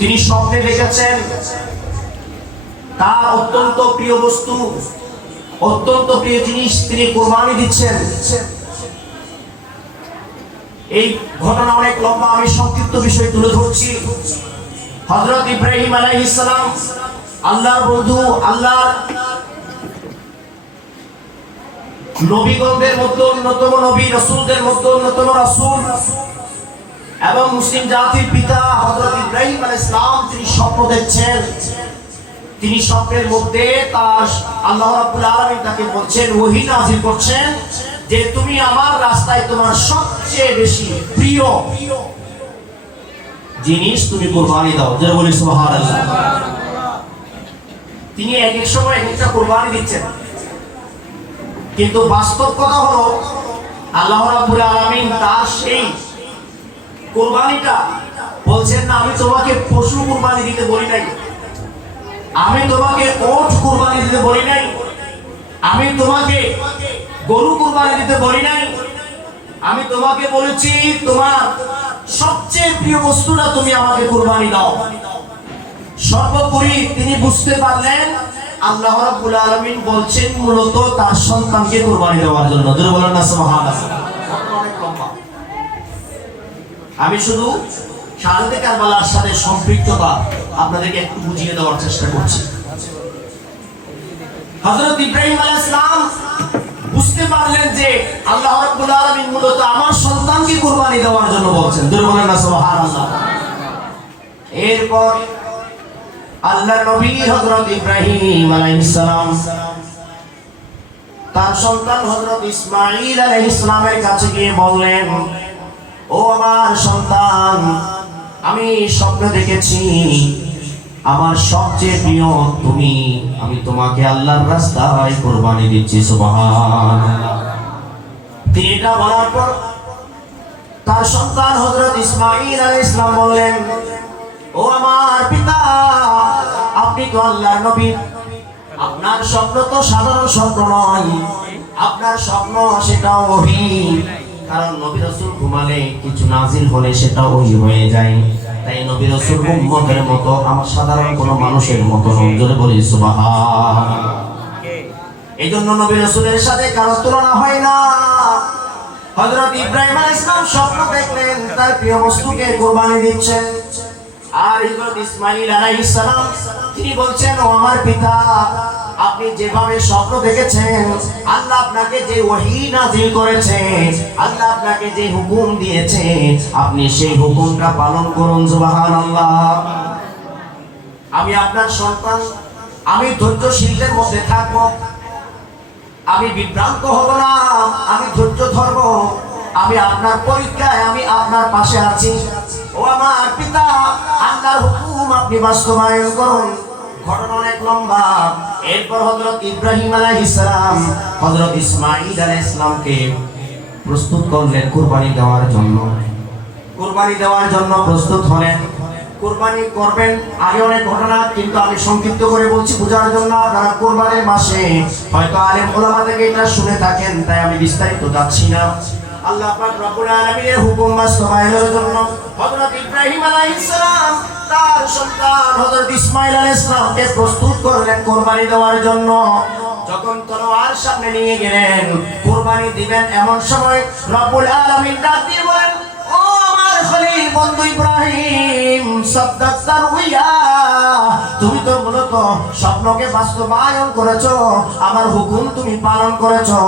তিনি স্বপ্নে দেখেছেন তার অত্যন্ত প্রিয় বস্তু, অত্যন্ত প্রিয় জিনিস তিনি কুরবানি দিচ্ছেন। এই ঘটনা অনেক লম্বা, আমি সংক্ষিপ্ত বিষয় তুলে ধরছি। হযরত ইব্রাহিম আলাইহিস সালাম আল্লাহর বন্ধু, আল্লাহর নবীগণদের মধ্যে অন্যতম নবী, রাসূলদের মধ্যে অন্যতম রাসূল এবং মুসলিম জাতির পিতা হযরত ইব্রাহিম আলাইহিস সালাম তিনি স্বপ্ন দেখছেন। তিনি স্বপ্নের মধ্যে তার আল্লাহ রাব্বুল আলামিন তাকে বলছেন, ওহী নাযিল করছেন যে তুমি আমার রাস্তায় তোমার সবচেয়ে বেশি প্রিয় জিনিস তুমি কুরবানি দাও। যারা বলি সুবহানাল্লাহ। তিনি এক এক সময় এক একটা কুরবানি দিচ্ছেন, কিন্তু বাস্তব কথা হলো আল্লাহ রাব্বুল আলামিন তার সেই কুরবানিটা বলছেন না, আমি তোমাকে পশু কুরবানি দিতে বলি নাই, আমি তোমাকে ওট কুরবানি দিতে বলি নাই, আমি তোমাকে গরু কুরবানি দিতে বলি নাই, আমি তোমাকে বলেছি তোমার সবচেয়ে প্রিয় বস্তুটা তুমি আমাকে কুরবানি দাও। সর্বোপরি তিনি বুঝতে পারলেন আল্লাহ রাব্বুল আলামিন বলছেন মূলত তার সন্তানকে কুরবানি দেওয়ার জন্য। যারা বলেন না সুবহানাল্লাহ। অনেক লম্বা, আমি শুধু শাহাদাতে কারবালার সাথে সম্পৃক্ততা আপনাদেরকে একটু বুঝিয়ে দেওয়ার চেষ্টা করছি। হযরত ইব্রাহিম আলাইহিস সালাম বুঝতে পারলেন যে আল্লাহ রাব্বুল আলামিন মূলত আমার সন্তানকে কুরবানি দেওয়ার জন্য বলছেন। যারা বলেন না সুবহানাল্লাহ। এরপর আল্লাহর নবী হযরত ইব্রাহিম আলাইহিস সালাম তার সন্তান হযরত ইসমাঈল আলাইহিস সালামের কাছে গিয়ে বললেন, ও আমার সন্তান, আমি স্বপ্নে দেখেছি আমার সবচেয়ে প্রিয় তুমি, আমি তোমাকে আল্লাহর রাস্তায় কুরবানি দিচ্ছি। সুবহানাল্লাহ। তিনি এটা বলার পর তার সন্তান হযরত ইসমাঈল আলাইহিস সালাম বললেন, ও আমার পিতা, আপনি তো আল্লাহর নবী, আপনার স্বপ্ন তো সাধারণ স্বপ্ন নয়, আপনার স্বপ্ন সেটা ওহী। কারণ নবী রাসূল ঘুমালে কিছু নাজিল হলে সেটা ওহী হয়ে যায়। তাই নবী রাসূল উম্মতের মতো আমার সাধারণ কোনো মানুষের মতো নয়। জোরে বলি সুবহানাল্লাহ। এইজন্য নবী রাসূলের সাথে কারো তুলনা হয় না। হযরত ইব্রাহিম আলাইহিস সালাম স্বপ্ন দেখলেন তার প্রিয় বস্তুকে কুরবানি দিচ্ছেন, আর হযরত ইসমাঈল আলাইহিস সালাম তিনি বলছেন, ও আমার পিতা, আপনি যেভাবে স্বপ্ন দেখেছেন, আল্লাহ আপনাকে যে ওহী নাযিল করেছে, আল্লাহ আপনাকে যে হুকুম দিয়েছে, আপনি সেই হুকুমটা পালন করুন। সুবহানাল্লাহ। আমি আপনার সন্তান, আমি ধৈর্যশীলদের মধ্যে থাকব, আমি বিভ্রান্ত হব না, আমি ধৈর্য ধরব, আমি আপনার পরীক্ষায় আমি আপনার পাশে আছি। ও আমার পিতা, আল্লাহর হুকুম আপনি বাস্তবায়ন করুন। ঘটনা অনেক লম্বা। এরপর হযরত ইব্রাহিম আলাইহিস সালাম হযরত ইসমাঈল আলাইহিস সালামকে প্রস্তুত করলেন কুরবানি দেওয়ার জন্য। কুরবানি দেওয়ার জন্য প্রস্তুত হলেন, কুরবানি করবেন। আগে অনেক ঘটনা, কিন্তু আমি সংক্ষিপ্ত করে বলছি বোঝার জন্য। আপনারা কুরবানির মাসে হয়তো আলেম ওলামা থেকে এটা শুনে থাকেন, তাই আমি বিস্তারিত যাচ্ছি না। আল্লাহ পাক রব্বুল আলামিনের হুকুম বাস্তবায়নের জন্য হযরত ইব্রাহিম আলাইহিস সালাম তার সন্তান হযরত ইসমাঈল আলাইহিস সালামকে প্রস্তুত করলেন কুরবানি দেওয়ার জন্য। যখন তলোয়ার সামনে নিয়ে গেলেন কুরবানি দিবেন, এমন সময় রব্বুল আলামিন ডাক দিয়ে বলেন, ও আমার খলিল বন্ধু ইব্রাহিম, সাদ্দাকতা রুইয়া, তুমি তো মূলত স্বপ্নকে বাস্তবায়ন করেছো, আমার হুকুম তুমি পালন করেছো,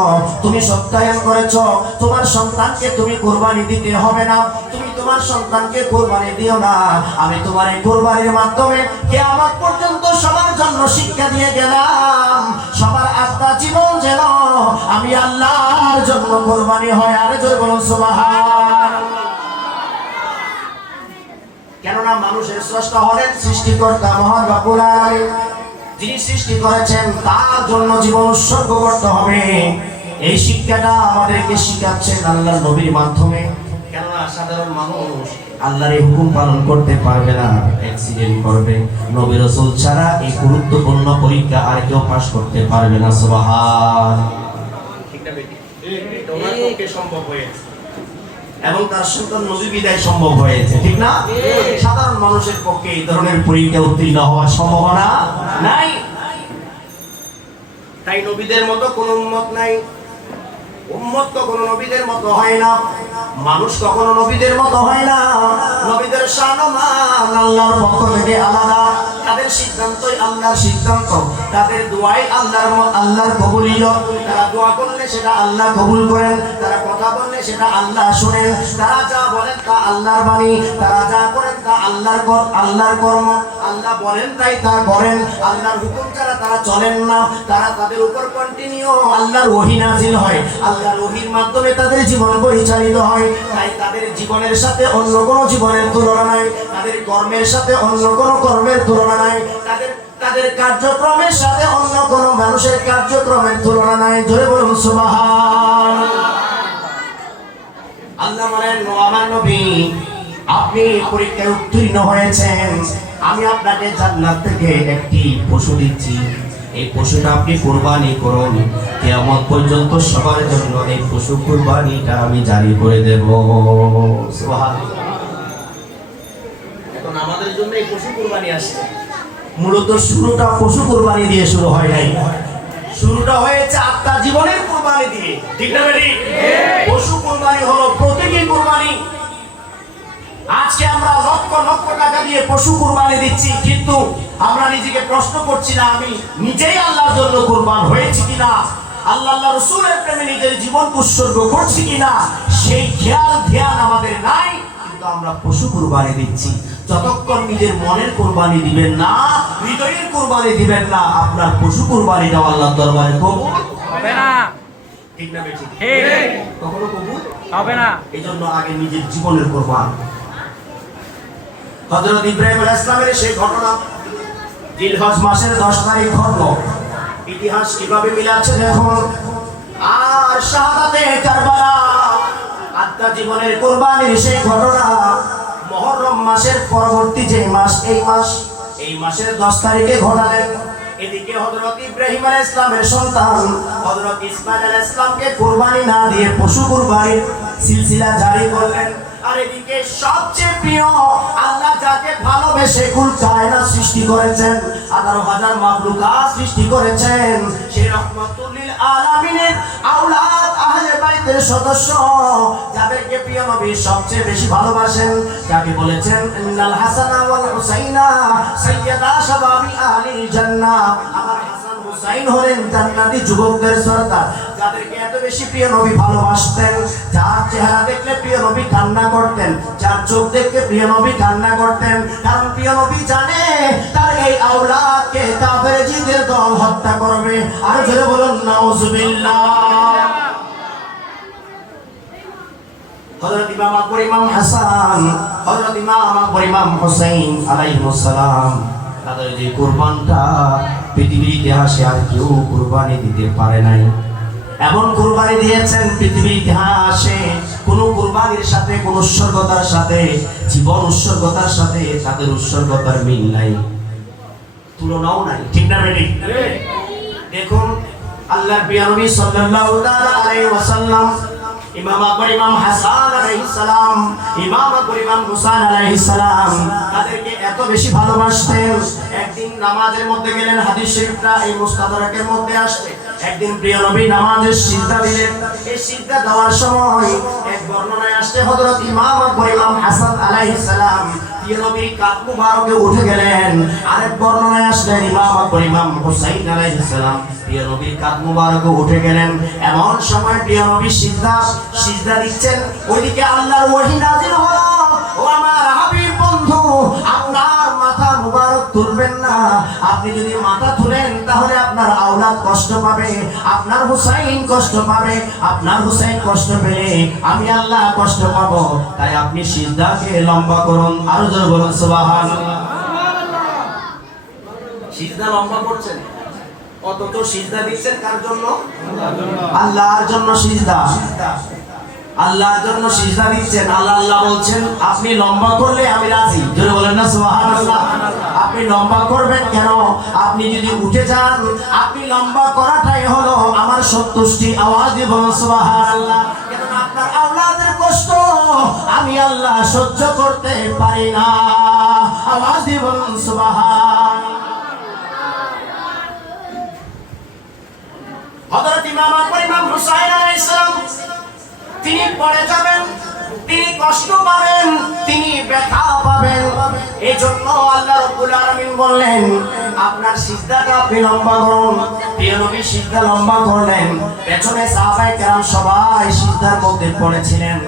তুমি সত্যায়ন করেছো। তোমার সন্তানকে তুমি কুরবানি দিতে হবে না, তুমি তোমার সন্তানকে কুরবানি দিও না। আমি তোমার এই কুরবানির মাধ্যমে কিয়ামত পর্যন্ত সবার জন্য শিক্ষা দিয়ে গেলাম, সবার আত্মা জীবন যেন আমি আল্লাহর জন্য কুরবানি হয়। আরে জোরে বলুন সুবহানাল্লাহ। কেননা মানুষের স্রষ্টা হলেন সৃষ্টিকর্তা মহান রব্বুল আলামিন। যিনি সৃষ্টি করেছেন তার জন্য জীবন উৎসর্গ করতে হবে। এই শিক্ষাটা আমাদেরকে শিখাচ্ছেন আল্লাহর নবীর মাধ্যমে। কেননা সাধারণ মানুষ আল্লাহর এই হুকুম পালন করতে পারবে না, অ্যাক্সিডেন্ট করবে। নবী রাসূল ছাড়া এই গুরুত্বপূর্ণ পরীক্ষা আর কেউ পাস করতে পারবে না। সুবহানাল্লাহ। ঠিক না বেটি? এটা ওনার পক্ষে সম্ভব হয়েছে। এবং তার সন্তান নবী বিদায় সম্ভব হয়েছে, ঠিক না? সাধারণ মানুষের পক্ষে এই ধরনের পরীক্ষা উত্তীর্ণ হওয়ার সম্ভাবনা নাই। তাই নবীদের মতো কোন উম্মত নাই। উম্মত কখনো নবীদের মতো হয় না, মানুষ কখনো নবীদের মতো হয় না। নবীদের শান ও মান আল্লাহর পক্ষ থেকে আলাদা। তাদের সিদ্ধান্তই আল্লাহর সিদ্ধান্ত, তাদের দোয়াই আল্লাহর কবুলিয়ত। তারা দোয়া করলে সেটা আল্লাহ কবুল করেন, তারা কথা বললে সেটা আল্লাহ শোনেন। তারা যা বলেন তা আল্লাহর বাণী, তারা যা করেন তা আল্লাহর কর্ম। আল্লাহ বলেন তাই তা করেন, আল্লাহর হুকুম ছাড়া তারা চলেন না। তারা তাদের উপর কন্টিনিউ আল্লাহর ওহী নাযিল হয়, আল্লাহর ওহীর মাধ্যমে তাদের জীবন পরিচালিত হয়। তাই তাদের জীবনের সাথে অন্য কোনো জীবনের তুলনা নাই, তাদের কর্মের সাথে অন্য কোনো কর্মের তুলনা নাই, তাদের কার্যক্রমের সাথে অন্য কোনো মানুষের কার্যক্রমের তুলনা নাই। জোরে বলুন সুবহানাল্লাহ। আল্লাহ বলেন, আমার নবী আপনি পরীক্ষায় উত্তীর্ণ হয়েছেন, আমি আপনাকে জান্নাত থেকে একটি পশু দিচ্ছি। এই পশুটা আপনি কুরবানি করুন, কিয়ামত পর্যন্ত সবার জন্য এই পশু কুরবানিটা আমি জারি করে দেব। সুবহানাল্লাহ। এখন আমাদের জন্য এই পশু কুরবানি আসছে। মূলত শুরুটা পশু কুরবানি দিয়ে শুরু হয় নাই, শুরুটা হয়েছে আত্মা জীবনের কুরবানি দিয়ে, ঠিক না বেটি? পশু কুরবানি হলো প্রতীকী কুরবানি। আজকে আমরা লক্ষ লক্ষ টাকা দিয়ে পশু কুরবানি দিচ্ছি, কিন্তু আমরা নিজেকে প্রশ্ন করছি না আমি নিজেই আল্লাহর জন্য কুরবান হয়েছি কিনা, আল্লাহ রাসূলের প্রেমে নিজের জীবন উৎসর্গ করছি কিনা, সেই খেয়াল ধ্যান আমাদের নাই। কিন্তু আমরা পশু কুরবানি দিচ্ছি। যতক্ষণ নিজের মনের কুরবানি দিবেন না, হৃদয়ের কুরবানি দিবেন না, আপনার পশু কুরবানিটা আল্লাহর দরবারে কবুল হবে না, ঠিক না বেটি? ঠিক, কখনো কবুল হবে না। এজন্য আগে নিজের জীবনের কুরবান। হযরত ইব্রাহিম আলাইহিস সালামের সেই ঘটনা জিলহজ মাসের 10 তারিখ ঘটলো। ইতিহাস কিভাবে মিলাচ্ছে দেখুন। আর শাহাদাতে কারবালা, আত্মা জীবনের কুরবানির সেই ঘটনা মুহররম মাসের পরবর্তী যে মাস, এই মাসের 10 তারিখে ঘটালেন। এদিকে হযরত ইব্রাহিম আলাইহিস সালামের সন্তান হযরত ইসমাঈল আলাইহিস সালামকে কুরবানি না দিয়ে পশু কুরবানির সিলসিলা জারি করলেন। আর এদিকে সবচেয়ে প্রিয় আল্লাহ যাকে ভালোবেসে কুল কায়নাত সৃষ্টি করেছেন, 18,000 মাখলুকাত সৃষ্টি করেছেন, সেই রাহমাতুল লিল আলামিনের আওলাদ আহলে বাইতের সদস্য যাদেরকে প্রিয় নবী সবচেয়ে বেশি ভালোবাসেন, যাকে বলেছেন ইন্নাল হাসানা ওয়াল হুসাইনা সাইয়্যিদা শাবাবি আহলিল জান্নাহ। আমার হাসান হুসাইন হলেন জান্নাতি যুবকদের সরদার, যাদেরকে এত বেশি প্রিয় নবী ভালোবাসতেন, যার চেহারা দেখলে প্রিয় নবী কান্না করতেন, যার চোখ দেখলে প্রিয় নবী কান্না করতেন। কারণ প্রিয় নবী জানে তার এই আওলাদকে কাফের জিদের দল হত্যা করবে। আর জোরে বলুন নাউজুবিল্লাহ। হযরত ইমাম আকবর, ইমাম হাসান, হযরত ইমাম আকবর, ইমাম হুসাইন আলাইহিস সালাম, তাদের যে কুরবানটা পৃথিবীর ইতিহাসে আর কেউ কুরবানি দিতে পারে নাই। এমন কুরবানি দিয়েছেন পৃথিবীর ইতিহাসে কোন কুরবানির সাথে, কোন উৎসর্গতার সাথে, জীবন উৎসর্গতার সাথে তাদের উৎসর্গতার মিল নাই, তুলনাও নাই, ঠিক না বেটি? দেখুন আল্লাহর প্রিয় নবী সাল্লাল্লাহু তাআলা আলাইহি ওয়াসাল্লাম ইমাম আকবর, ইমাম হাসান আলাইহিস সালাম, ইমাম আকবর, ইমাম হুসাইন আলাইহিস সালাম তাদেরকে এত বেশি ভালোবাসতেন। একদিন নামাজের মধ্যে গেলেন, হাদিস শরীফটা এই মুস্তাদরাকের মধ্যে আসছে। একদিন প্রিয় নবী নামাজের সিজদা দিলেন। এই সিজদা দেওয়ার সময় এক বর্ণনায় আসছে হযরত ইমাম আকবর, ইমাম হাসান আলাইহিস সালাম প্রিয় নবীর কাঁধ মুবারকে উঠে গেলেন। আরেক বর্ণনায় আসলেন ইমাম আকবর, ইমাম হুসাইন আলাইহিস সালাম প্রিয় নবীর কাঁধ মুবারকে উঠে গেলেন। এমন সময় প্রিয় নবী সিজদা দিচ্ছেন, ওইদিকে আল্লাহর ওহী নাযিল হলো, ও আমার হাবিব বন্ধু, আপনার মাথা মুবারক তুলবেন না। আপনি যদি মাথা তুলেন তাহলে আপনার আওলাদ কষ্ট পাবে, আপনার হুসাইন কষ্ট পাবে, আপনার হুসাইন কষ্ট পেলে আমি আল্লাহ কষ্ট পাবো। তাই আপনি সিজদাকে লম্বা করুন। আরো জোরে বলুন সুবহানাল্লাহ। সিজদা লম্বা করছেন, অথচ সিজদা দিচ্ছেন কার জন্য? আল্লাহর জন্য সিজদা, আল্লাহর জন্য সিজদা দিচ্ছেন। আল্লাহ বলছেন আপনি লম্বা করলে আমি রাজি। জোরে বলেন না সুবহানাল্লাহ। আপনি লম্বা করবেন কেন? আপনি যদি উঠে যান, আপনি লম্বা করাটাই হলো আমার সন্তুষ্টি। আওয়াজ দিয়ে বলুন সুবহানাল্লাহ। কারণ আপনার আওলাদের কষ্ট আমি আল্লাহ সহ্য করতে পারি না। আওয়াজ দিয়ে বলুন সুবহান। হযরত ইমাম আকবর ইমাম হুসাইন আলাইহিস সালাম তিনি পড়ে যাবেন, তিনি কষ্ট পাবেন, তিনি ব্যথা পাবেন। এজন্য আল্লাহ রাব্বুল আলামিন বললেন আপনার সিজদাটা আপনি লম্বা করুন। প্রিয় নবী সিজদা লম্বা করলেন, পেছনে সাহাবায়ে কেরাম সবাই সিজদার মধ্যে পড়েছিলেন।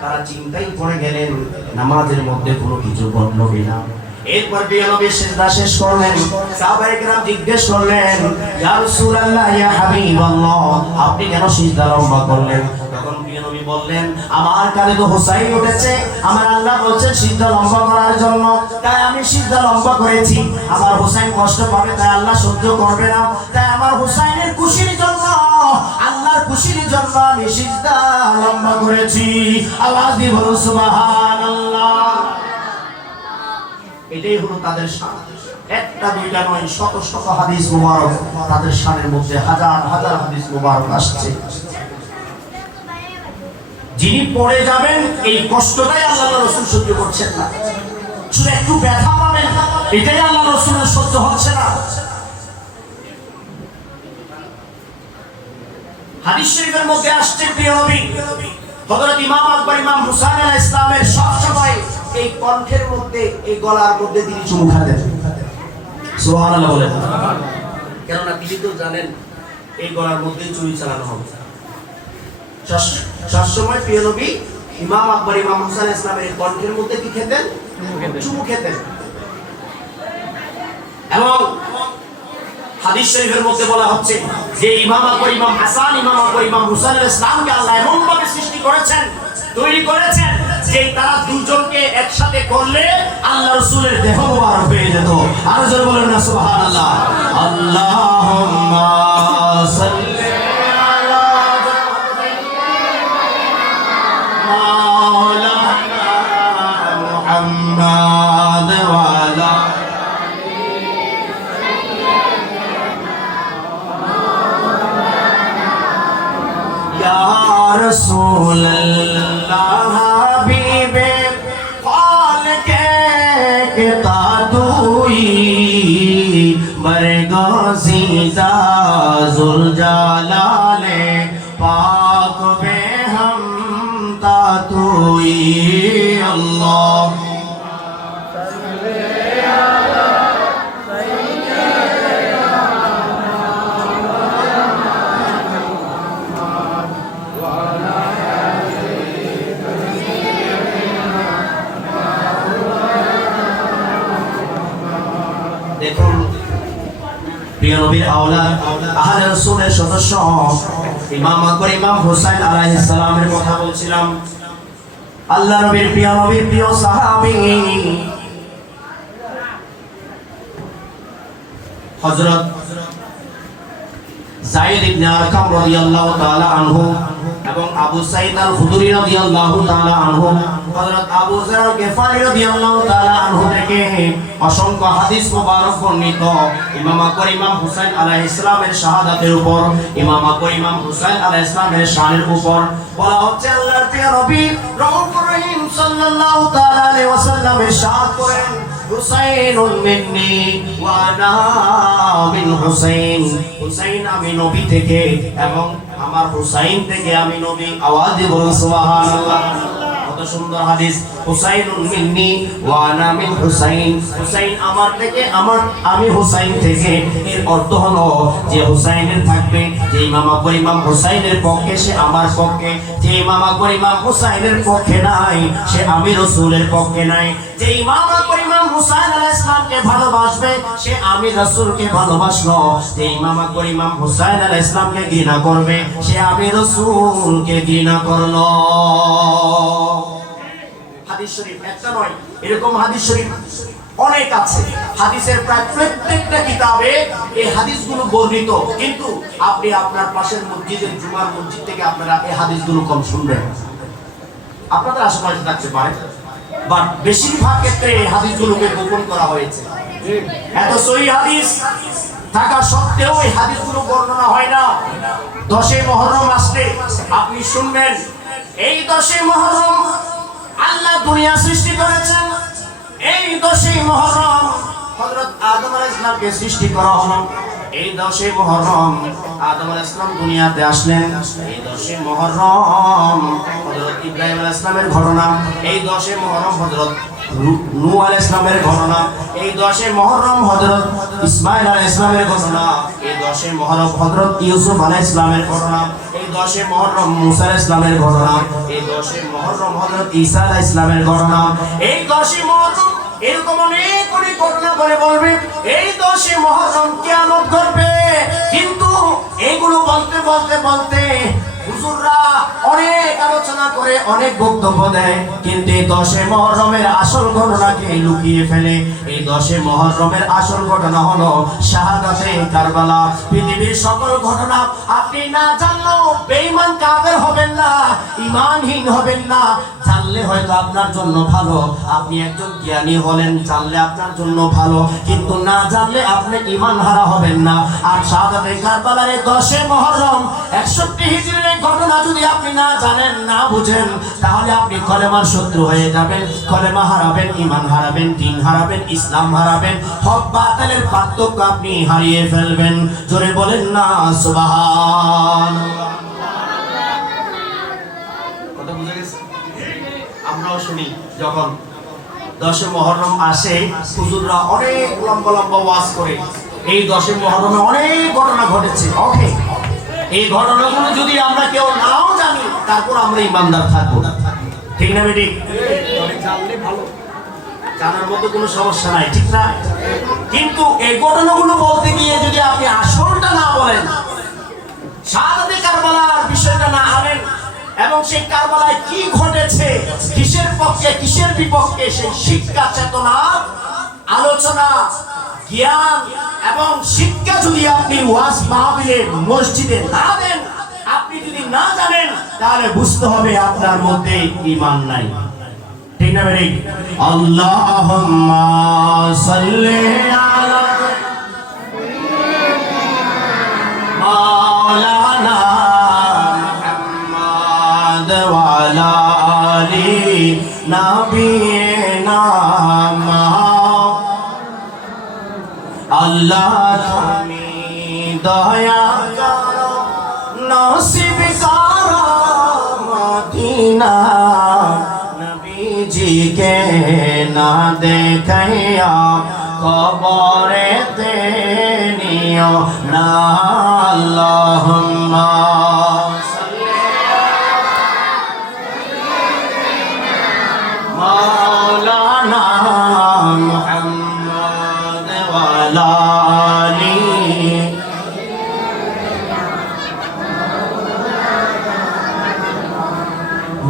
তারা চিন্তায় পড়ে গেলেন নামাজের মধ্যে কোনো কিছু ঘটলো কিনা। এরপর প্রিয় নবী সিজদা শেষ করলেন, সাহাবায়ে কেরাম জিজ্ঞেস করলেন ইয়া রাসূলুল্লাহ ইয়া হাবিবাল্লাহ আপনি কেন সিজদা লম্বা করলেন? তখন প্রিয় নবী বললেন আমার কানে তো হুসাইন উঠেছে, আমার আল্লাহ বলছেন সিজদা লম্বা করার জন্য, তাই আমি সিজদা লম্বা করেছি। আমার হুসাইন কষ্ট পাবে, তাই আল্লাহ সহ্য করবে না, তাই আমার হুসাইনের খুশির জন্য, আল্লাহর খুশির জন্য আমি সিজদা লম্বা করেছি। আওয়াজ দিয়ে বলুন সুবহানাল্লাহ। এটাই হলো তাদের শান। একটা দুইটা নয়, শত শত হাদিস মুবারক তাদের শানের মধ্যে, হাজার হাজার হাদিস মুবারক আসছে। যিনি পড়ে যাবেন এই কষ্টটাই আল্লাহর রাসূল সহ্য করছেন না, শুধু একটু ব্যথা পাবেন এটাই আল্লাহর রাসূলের সহ্য হচ্ছে না। হাদিস শরীফের মধ্যে আসছে প্রিয় নবী হযরত ইমাম আকবর ইমাম হুসাইন আলাইহিস সালামের সব সময় এই কণ্ঠের মধ্যে, এই গলার মধ্যে তিনি চুমু খাতেন। সুবহানাল্লাহ বলেন। কেননা তিনি তো জানেন এই গলার মধ্যে চুরি চালানো হবে। সবসময় প্রিয় নবী ইমাম আকবর ইমাম হুসাইন আলাইহিস সালামের এই কণ্ঠের মধ্যে কি খেতেন? চুমু খেতেন। এবং হাদিস শরীফের মধ্যে বলা হচ্ছে যে ইমাম আকবর ইমাম হাসান ইমাম আকবর ইমাম হুসাইন আলাইহিস সালামকে আল্লাহ এমন ভাবে সৃষ্টি করেছেন, তৈরি করেছেন যে তারা দুইজনকে একসাথে করলে আল্লাহ রাসূলের দেহ মুবারক হয়ে যেত। আর জোরে বলেন না সুবহানাল্লাহ। আল্লাহুম্মা সাল্লি আলা মাওলানা মুহাম্মাদ ওয়া আলা رسول اللہ حبیب خالق تاتوئی برگزیدہ ذوالجلال پاک بے ہم تاتوئی اللہ দেখুন প্রিয় নবীর আওলাদ আহলে রাসূলের সদস্য ইমাম আকবর ইমাম হুসাইন আলাইহিস সালামের কথা বলছিলাম। আল্লাহ নবীর প্রিয় সাহাবী হযরত যায়েদ ইবনে আরকাম রাদিয়াল্লাহু তাআলা আনহু এবং আবু সাঈদ আল খুদরি রাদিয়াল্লাহু তাআলা আনহু, হযরত আবু যর গিফারি রাদিয়াল্লাহু তাআলা আনহু থেকে অসংখ্য হাদিস মুবারক বর্ণিত। ইমাম আকবর ইমাম হুসাইন আলাইহিস সালামের শাহাদাতের উপর, ইমাম আকবর ইমাম হুসাইন আলাইহিস সালামের শানের উপর বলা হচ্ছে আল্লাহর প্রিয় নবী রাউফুর রহিম সাল্লাল্লাহু তাআলা আলাইহি ওয়াসাল্লাম ইরশাদ করেন হুসাইনুন মিন্নি ওয়া আনা মিন হুসাইন। হুসাইন আমি নবী থেকে এবং আমার হুসাইন থেকে আমি নবী। আওয়াজ দিয়ে বলুন সুবহানাল্লাহ। কত সুন্দর হাদিস, হুসাইনুন মিন্নি ওয়া আনা মিন হুসাইন। হুসাইন আমার থেকে, আমি হুসাইন থেকে। এর অর্থ হলো যে হুসাইনের থাকবে, যে ইমাম আকবর ইমাম হুসাইনের পক্ষে সে আমার পক্ষে, যে ইমাম আকবর ইমাম হুসাইনের পক্ষে নাই সে আমি রাসূলের পক্ষে নাই। যে ইমাম আকবর ইমাম হুসাইন আলাইহিস সালামকে ভালোবাসবে সে আমি রাসূলকে ভালোবাসলো। যে ইমাম আকবর ইমাম হুসাইন আলাইহিস সালামকে ঘৃণা করবে সে আমি রাসূলকে ঘৃণা করলো। হাদিস শরীফ একটা নয়, এরকম হাদিস শরীফ অনেক আছে। হাদিসের প্রায় প্রত্যেকটা কিতাবে এই হাদিসগুলো বর্ণিত, কিন্তু আপনি আপনার পাশের মসজিদের জুমার মসজিদ থেকে আপনারা এই হাদিসগুলো কম শুনবেন। আপনাদের আশেপাশে থাকতে পারে, বাট বেশিরভাগ ক্ষেত্রে এই হাদিসগুলোকে গোপন করা হয়েছে। এত সহিহ হাদিস থাকা সত্ত্বেও এই হাদিসগুলো বর্ণনা হয় না। 10 মুহররম আসলে আপনি শুনবেন, এই 10 মুহররম আল্লাহ দুনিয়া সৃষ্টি করেছেন। এই 10 মুহররম হযরত আদম আলাইহিস সালামকে সৃষ্টি করা হলো। এই 10 মুহররম আদম আলাইহিস সালাম দুনিয়াতে আসলেন। এই 10 মুহররম হযরত ইব্রাহিম আলাইহিস সালামের ঘটনা। এই 10 মুহররম হযরত নূহ আলাইহিস সালামের ঘটনা। এই 10 মুহররম হযরত ইসমাঈল আলাইহিস সালামের ঘটনা। এই 10 মুহররম হযরত ইউসুফ আলাইহিস সালামের ঘটনা। এই 10 মুহররম মুসা আলাইহিস সালামের ঘটনা। এই 10 মুহররম হযরত ঈসা আলাইহিস সালামের ঘটনা। এই 10 মুহররম এরকম অনেক অনেক ঘটনা বলে বলবে এই 10 মুহররম কিয়ামত ঘটবে। কিন্তু এগুলো বলতে বলতে বলতে হুজুররা অনেক আলোচনা করে অনেক বক্তব্য দেয়, কিন্তু এই 10 মুহররমের আসল ঘটনাকে লুকিয়ে ফেলে। এই 10 মুহররমের আসল ঘটনা হলো শাহাদাতে কারবালা। পৃথিবীর সকল ঘটনা আপনি না জানলেও বেঈমান কাফের হবেন না, ঈমানহীন হবেন না। জানলে হয়তো আপনার জন্য ভালো, আপনি একজন জ্ঞানী হলেন, জানলে আপনার জন্য ভালো, কিন্তু না জানলে আপনি ঈমান হারা হবেন না। আর শাহাদাতে কারবালার 10 মুহররম 61 হিজরির ঘটনা যদি আপনি না জানেন, না বুঝেন, তাহলে আপনি কলেমার শত্রু হয়ে যাবেন। কলেমা হারাবেন, ঈমান হারাবেন, দ্বীন হারাবেন, ইসলাম হারাবেন, হক বাতিলের পার্থক্য আপনি হারিয়ে ফেলবেন। জোরে বলেন না সুবহানাল্লাহ। কথা বুঝে গেছে? আমরাও শুনি যখন 10 মুহররম আসে হুজুররা অনেক লম্বা লম্বা ওয়াজ করে এই 10 মুহররমে অনেক ঘটনা ঘটেছে। ওকে, এই ঘটনাগুলো যদি আমরা কেউ নাও জানি, তারপর আমরা ইমানদার থাকবো, ঠিক না বেটি? জানলে ভালো, জানার মতো কোনো সমস্যা নাই, ঠিক না? কিন্তু এই ঘটনাগুলো বলতে গিয়ে যদি আপনি আসলটা না বলেন, শাহাদাতে কারবালার বিষয়টা না আনেন, এবং সেই কারবালায় কি ঘটেছে, কিসের পক্ষে কিসের বিপক্ষে, সেই শিক্ষা চেতনা আলোচনা জ্ঞান এবং শিক্ষা যদি আপনি ওয়াজ মাহফিলে মসজিদে না দেন, আপনি যদি না জানেন, তাহলে বুঝতে হবে আপনার মধ্যে ঈমান নাই, ঠিক না ভাই? আল্লাহুম্মা সাল্লি আলা মাওলানা মুহাম্মদ ওয়া আলা আলি নবিয়িনা আল্লাহ তুমি দয়া করো, নসিব করো মদিনা, নবীজিকে না দেখাইয়া কবরেতে নিও না। আল্লাহুম্মা মাওলানা মুহাম্মদ ওয়া আলা আলি।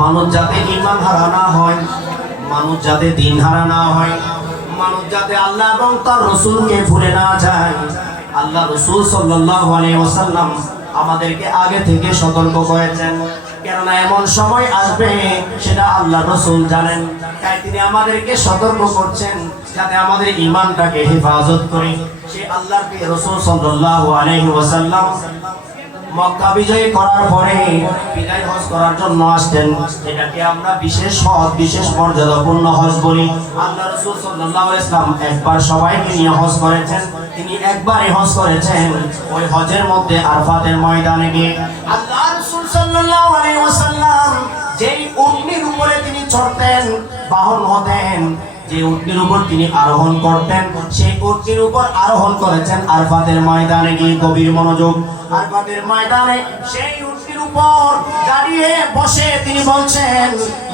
মানুষ যাতে ঈমান হারা না হয়, মানুষ যাতে দ্বীন হারা না হয়, মানুষ যাতে আল্লাহ এবং তার রাসূলকে ভুলে না যায়, আল্লাহ রাসূল সাল্লাল্লাহু আলাইহি ওয়াসাল্লাম আমাদেরকে আগে থেকে সতর্ক করেছেন। কেননা এমন সময় আসবে সেটা আল্লাহ রাসূল জানেন, তাই তিনি আমাদেরকে সতর্ক করছেন যাতে আমাদের ঈমানটাকে হেফাজত করি। সেই আল্লাহর রাসূল সাল্লাল্লাহু আলাইহি ওয়াসাল্লাম মক্কা বিজয় করার পরে বিদায় হজ করার জন্য আসতেন। এটাকে আমরা বিশেষ হজ, বিশেষ মর্যাদাপূর্ণ হজ বলি। আল্লাহ রাসূল সাল্লাল্লাহু আলাইহি ওয়াসাল্লাম একবার সবাইকে নিয়ে হজ করেছেন। তিনি একবারই হজ করেছেন, ওই হজের মধ্যে আরাফাতের ময়দানে গিয়ে আল্লাহ রাসূল সাল্লাল্লাহু আলাইহি ওয়াসাল্লাম যেই উটনির উপরে তিনি চড়তেন, বাহন হতেন, যে উটনির উপর তিনি আরোহণ করতেন, সেই উটনির উপর আরোহণ করেছেন আরাফাতের ময়দানে গিয়ে। গভীর মনোযোগ। আরাফাতের ময়দানে সেই উটনির উপর দাঁড়িয়ে বসে তিনি বলছেন,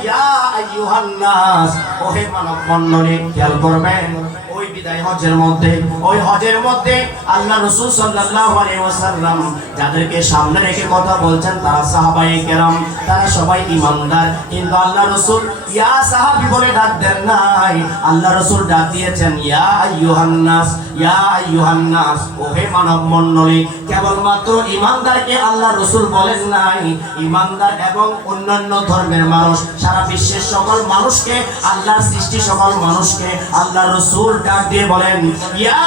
ইয়া আইয়ুহান নাস, ওহে মানব মণ্ডলী, খেয়াল করবেন ওই বিদায় হজের মধ্যে, ওই হজের মধ্যে আল্লাহ রাসূল সাল্লাল্লাহু আলাইহি ওয়াসাল্লাম যাদেরকে সামনে রেখে কথা বলছেন তারা সাহাবায়ে কেরাম, তারা সবাই ঈমানদার। কিন্তু আল্লাহ রাসূল ইয়া সাহাবী বলে ডাক দেন নাই, আল্লাহ রাসূল ডাক দিয়েছেন ইয়া আইয়ুহান নাস, ইয়া আইয়ুহান নাস, ওহে মানব মণ্ডলী। কেবলমাত্র ঈমানদারকে আল্লাহ রাসূল বলেন নাই, ঈমানদার এবং অন্যান্য ধর্মের মানুষ, সারা বিশ্বের সকল মানুষকে, আল্লাহর সৃষ্টি সকল মানুষকে আল্লাহ রাসূল ডাক দিয়ে বলেন ইয়া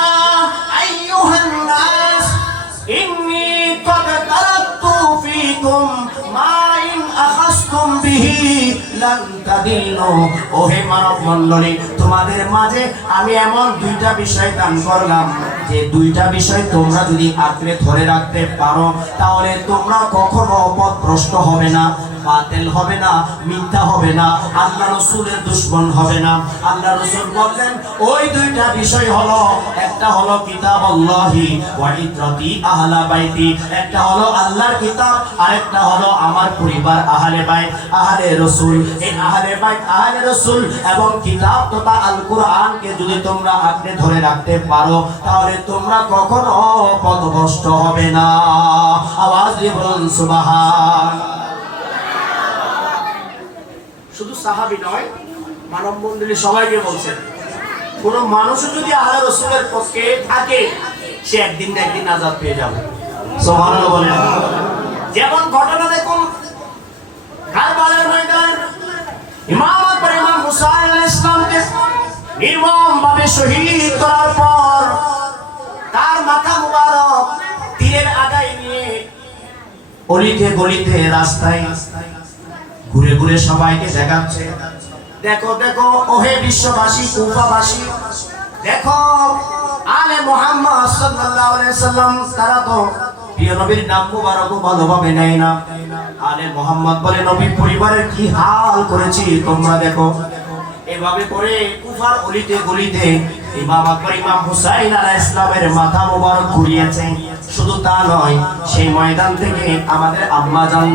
আইয়ুহান নাস ইন্নী ক্বাদ তারাকতু ফীকুম মা ইন আখাযতুম বিহি লান তাদিলু। ওহে মানব মণ্ডলী, তোমাদের মাঝে আমি এমন দুইটা বিষয় দান করলাম যে দুইটা বিষয় তোমরা যদি আঁকড়ে ধরে রাখতে পারো তাহলে তোমরা কখনো পথভ্রষ্ট হবে না, বাতিল হবে না, মিথ্যা হবে না, আল্লাহ রাসূলের দুশমন হবে না। আল্লাহ রাসূল বললেন ওই দুইটা বিষয় হলো, একটা হলো কিতাবুল্লাহি ওয়া ইত্রাতি আহলা বাইতি, একটা হলো আল্লাহর কিতাব, আরেকটা হলো আমার পরিবার আহলে বাইত আহলে রাসূল। এই আহলে বাইত আহলে রাসূল এবং কিতাব তথা আল কোরআনকে যদি তোমরা আঁকড়ে ধরে রাখতে পারো তাহলে তোমরা কখনো পথভ্রষ্ট হবে না। আওয়াজ দিয়ে বলুন সুবহান। শুধু সাহাবী নয়, মানব মণ্ডলী সবাইকে বলছেন কোন মানুষও যদি আল্লাহ রাসূলের পক্ষে থাকে সে একদিন না একদিন নাজাত পেয়ে যাবে। সুবহানাল্লাহ বলেন। যেমন ঘটনা দেখুন কারবালার ময়দানে ইমাম মুসা আলাইহিস সালামকে নির্মমভাবে শহীদ করার পর তার মাথা মুবারক তীরের আগায় নিয়ে অলিতে গলিতে রাস্তায় ঘুরে ঘুরে সবাইকে দেখাচ্ছে, দেখো দেখো ওহে বিশ্ববাসী, কুফাবাসী, দেখো আলে মুহাম্মদ সাল্লাল্লাহু আলাইহি সাল্লাম তারা তো প্রিয় নবীর নাম মুবারক ভালোভাবে নেয় না। আলে মুহাম্মদ বলে নবীর পরিবারের কি হাল করেছি তোমরা দেখো। এভাবে করে কুফার অলিতে গলিতে ইমাম আকবর ইমাম হুসাইন আলাইহিস সালামের মাথা মুবারক ঘুরিয়েছে। শুধু তা নয়, সেই ময়দান থেকে আমাদের আম্মা জান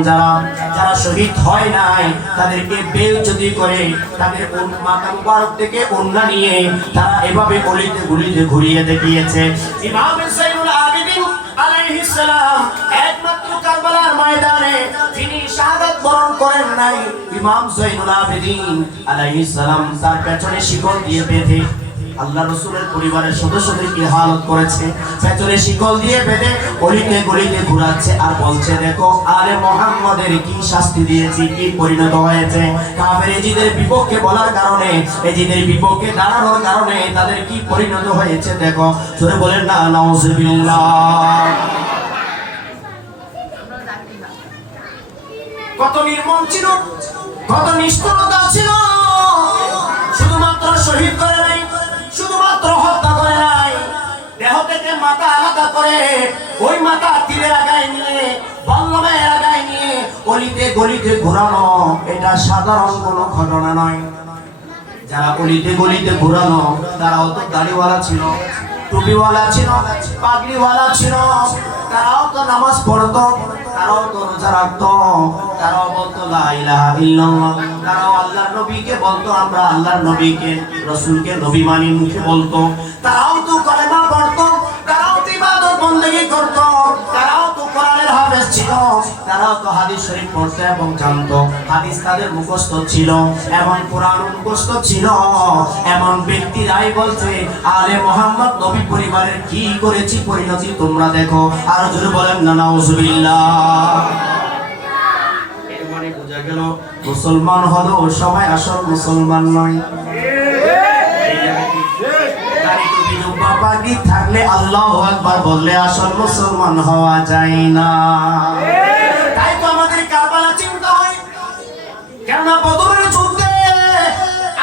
যারা শহীদ হয় নাই তাদেরকে বেইজ্জতি করে তাদের মাথা মুবারক থেকে ওড়না নিয়ে তারা এভাবে অলিতে গলিতে ঘুরিয়ে দেখিয়েছে। ইমাম হুসাইনুল আবিদিন আলাইহিস সালাম একমাত্র কারবালার ময়দানে তিনি শাহাদাত বরণ করেন নাই। ইমাম জয়নুল আবেদিন আলাইহিস সালাম তার পেছনে শিকল দিয়ে বেঁধে আল্লাহ রাসূলের পরিবারের সদস্যদের কি হালত করেছে, পেছনে শিকল দিয়ে বেঁধে গলিতে গলিতে ঘোরাচ্ছে আর বলছে দেখো আলে মুহাম্মাদের কি শাস্তি দিয়েছি, কি পরিণত হয়েছে। কাফের এজিদের বিপক্ষে বলার কারণে, এজিদের বিপক্ষে দাঁড়ানোর কারণে তাদের কি পরিণত হয়েছে দেখো। জোরে বলেন না নাউজুবিল্লাহ। কত নির্মম ছিল, কত নিষ্ঠুরতা ছিল। শুধুমাত্র শহীদ করে নাই, শুধুমাত্র হত্যা করে নাই, দেহ থেকে মাথা আলাদা করে ওই মাথা তীরের আগায় নিয়ে বল্লমের আগায় নিয়ে অলিতে গলিতে ঘোরানো এটা সাধারণ কোনো ঘটনা নয়। যারা অলিতে গলিতে ঘোরানো তারাও তো দাড়িওয়ালা ছিল, টুপিওয়ালা ছিল, পাগড়িওয়ালা ছিল, তারাও তো নামাজ পড়তো, তারাও তো রোজা রাখতো, তারাও বলতো লা ইলাহা ইল্লাল্লাহ, তারাও আল্লাহর নবীকে বলতো আমরা আল্লাহর নবীকে রাসূলকে নবী মানি মুখে বলতো, তারাও তো কলেমা পড়তো, তারাও তো ইবাদত বندگی করতো, তারাও তো কোরআনের হাফেজ ছিল, তারাও তো হাদিস শরীফ পড়তো এবং জানতো, হাদিস তাদের মুখস্থ ছিল এবং কোরআন মুখস্থ ছিল। এমন ব্যক্তিরাই বলছে আলে মুহাম্মদ নবী পরিবারের কি করেছি পরিণতি তোমরা দেখো। আর জোরে বলেন না নাউজুবিল্লাহ। এর মানে বোঝা গেল মুসলমান হলো সবাই আসল মুসলমান নয়। পাগড়ি থাকলে আল্লাহু আকবার বললে আসল মুসলমান হওয়া যায় না। তাই তো আমাদের কারবালা চিন্তা হয়, কেননা বদরের যুদ্ধে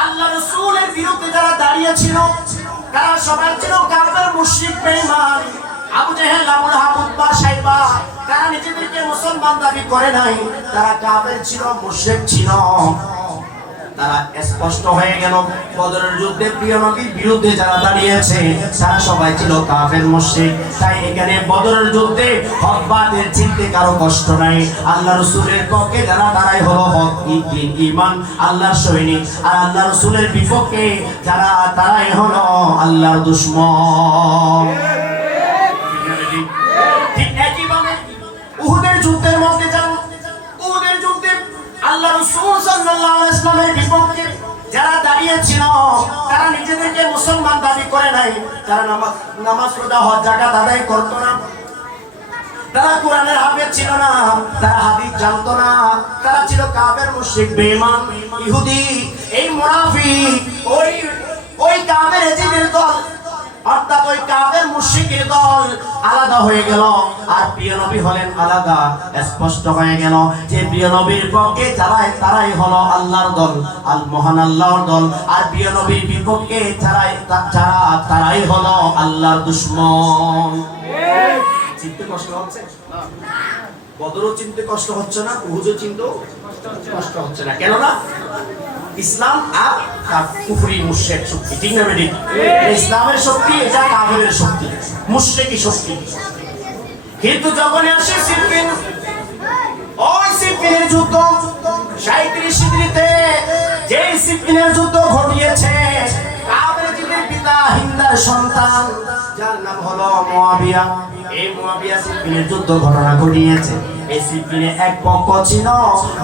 আল্লাহ রাসূলের বিরুদ্ধে যারা দাঁড়িয়েছিল তারা সবাই ছিল কাফের মুশরিক বেঈমান। আবু জেহেল, আবু লাহাব, উতবা, শাইবা তারা নিজেদেরকে মুসলমান দাবি করে নাই, তারা কাফের ছিল, মুশরিক ছিল। তারা স্পষ্ট হয়ে গেল বদরের যুদ্ধে প্রিয় নবীর বিরুদ্ধে যারা দাঁড়িয়েছে তারা সবাই ছিল কাফের মুশরিক। তাই এখানে বদরের যুদ্ধে হক বাতিল চিনতে কারো কষ্ট নাই। আল্লাহ রাসূলের পক্ষে যারা দাঁড়ায় হলো হক ঈমান আল্লাহর সৈনিক, আর আল্লাহ রাসূলের বিপক্ষে যারা তারাই হলো আল্লাহর দুশমন। ঠিক একইভাবে উহুদের যুদ্ধের মধ্যে যান, উহুদের যুদ্ধে আল্লাহ রাসূল সাল্লাল্লাহু আলাইহি ওয়াসাল্লামের বিপক্ষে যারা দাঁড়িয়েছিল তারা নিজেদেরকে মুসলমান দাবি করে নাই, তারা নামাজ রোজা হজ যাকাত আদায় করতো না, তারা কোরআনের হাফেজ ছিল না, তারা হাদিস জানতো না, তারা ছিল কাফের মুশরিক বেঈমান ইহুদি। এই মুনাফিক ওই কাফের এজিদের দল, অর্থাৎ ওই কাফের মুশরিকের দল আলাদা হয়ে গেল, আর প্রিয় নবী হলেন আলাদা। স্পষ্ট হয়ে গেল যে প্রিয় নবীর পক্ষে তারাই হলো আল্লাহর দল, আল মহান আল্লাহর দল, আর প্রিয় নবীর বিপক্ষে তারাই হলো আল্লাহর দুশমন। চিনতে কষ্ট হচ্ছে? বদরও চিনতে কষ্ট হচ্ছে না, উহুদও চিনতে কষ্ট হচ্ছে না। কেন না? ইসলাম আর কুফরি মুশরিক শক্তি, ঠিক না বেটি? ইসলামের শক্তি, এটা কাফেরের শক্তি, মুশরিকি শক্তি। কিন্তু যখন আসে সিফিন, ওই সিফিনের যুদ্ধ 37 হিজরিতে, যে সিফিনের যুদ্ধ ঘটিয়েছে কাফের যুগের পিতা হিন্দার সন্তান, যার নাম হলো মুয়াবিয়া। এই মুয়াবিয়া সিফিনের যুদ্ধ ঘটনা ঘটিয়েছে। এই সিফিনে এক পক্ষ ছিল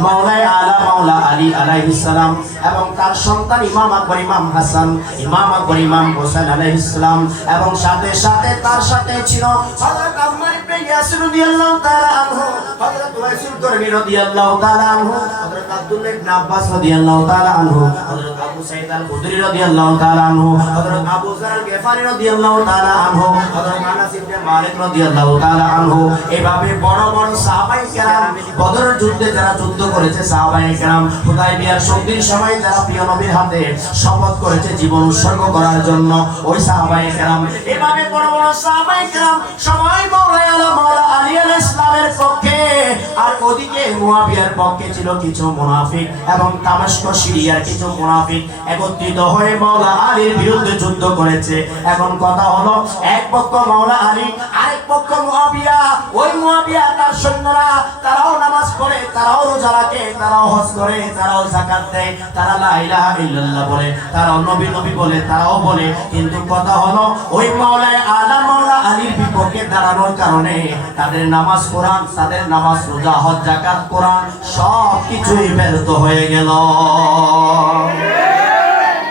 মাওলানা আলা মাওলা আলী আলাইহিস সালাম এবং তার সন্তান ইমাম আকবর ইমাম হাসান, ইমাম আকবর ইমাম হোসেন আলাইহিস সালাম, এবং সাথে সাথে তার সাথে ছিল হযরত আম্মার ইবনে ইয়াসির রাদিয়াল্লাহু তাআলা আনহু, হযরত ওয়াইসুল করনি রাদিয়াল্লাহু তাআলা আনহু, হযরত আব্দুল্লাহ ইবনে আব্বাস রাদিয়াল্লাহু তাআলা আনহু, হযরত আবু সাঈদ আল খুদরি রাদিয়াল্লাহু তাআলা আনহু, হযরত আবু যার আল গিফারি রাদিয়াল্লাহু তাআলা আনহু, হযরত আনাস ইবনে মালিক রাদিয়াল্লাহু তাআলা আনহু। এভাবে বড় বড় সাহাবায়ে কেরাম, বদরের যুদ্ধে যারা যুদ্ধ করেছে সাহাবায়ে কেরাম, হুদায়বিয়ার সন্ধির সময় যারা প্রিয় নবীর হাতে শপথ করেছে জীবন উৎসর্গ করার জন্য, ওই সাহাবায়ে কেরাম। এভাবে বড় বড় সাহাবায়ে কেরাম সবাই মাওলানা আলী আলাইহিস সালামের পক্ষে, আর ওদিকে মুয়াবিয়ার পক্ষে ছিল কিছু মুনাফিক এবং দামেস্ক সিরিয়ার কিছু মুনাফিক একত্রিত হয়ে মাওলানা আলীর বিরুদ্ধে যুদ্ধ করেছে। এখন কথা হলো, এক পক্ষ মাওলানা আলী, আরেক পক্ষ মুয়াবিয়া। ওই মুয়াবিয়া তার সৈন্যরা, তারাও নামাজ পড়ে, তারাও রোজা রাখে, তারাও হজ করে, তারাও যাকাত দেয়, তারা লা ইলাহা ইল্লাল্লাহ বলে, তারাও নবী নবী বলে, তারাও বলে। কিন্তু কথা হলো, ওই মাওলানা আলা মাওলানা আলীর বিপক্ষে দাঁড়ানোর কারণে তাদের নামাজ কোরআন, তাদের নামাজ রোজা হজ যাকাত কোরআন সব কিছুই ব্যর্থ হয়ে গেল।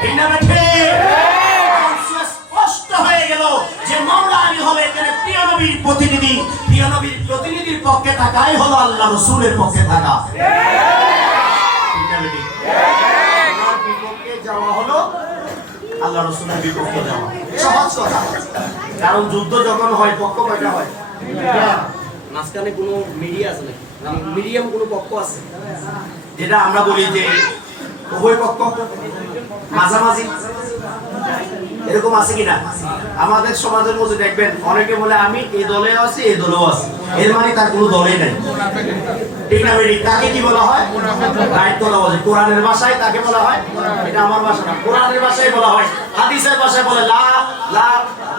ঠিক না বেঠে? স্পষ্ট হয়ে গেল যে মাওলানা আলী হলো এখানে প্রিয় নবীর প্রতিনিধি। প্রিয় নবীর প্রতিনিধির পক্ষে থাকাই হলো আল্লাহ রাসূলের পক্ষে থাকা। ঠিক না বেঠে? ওনার বিপক্ষে যাওয়া হলো আল্লাহ রাসূলের বিপক্ষে যাওয়া। সহজ কথা। কারণ যুদ্ধ যখন হয় পক্ষ কয়টা হয়? মাঝখানে কোনো মিডিয়া আছে নাকি? মিডিয়াম কোনো পক্ষ আছে? যেটা আমরা বলি যে উভয় পক্ষ মাঝামাঝি, এরকম আছে কিনা? আমাদের সমাজের মধ্যে দেখবেন অনেকে বলে আমি এই দলে আছি, এই দলেও আছি, এর মানে তার কোনো দলেই নাই। ঠিক না বেটি? তাকে কি বলা হয়? দায়িত্ব দেওয়া হয়। কোরআনের ভাষায় তাকে বলা হয়, এটা আমার ভাষা না, কোরআনের ভাষায় বলা হয়, হাদিসের ভাষায় বলে লা লা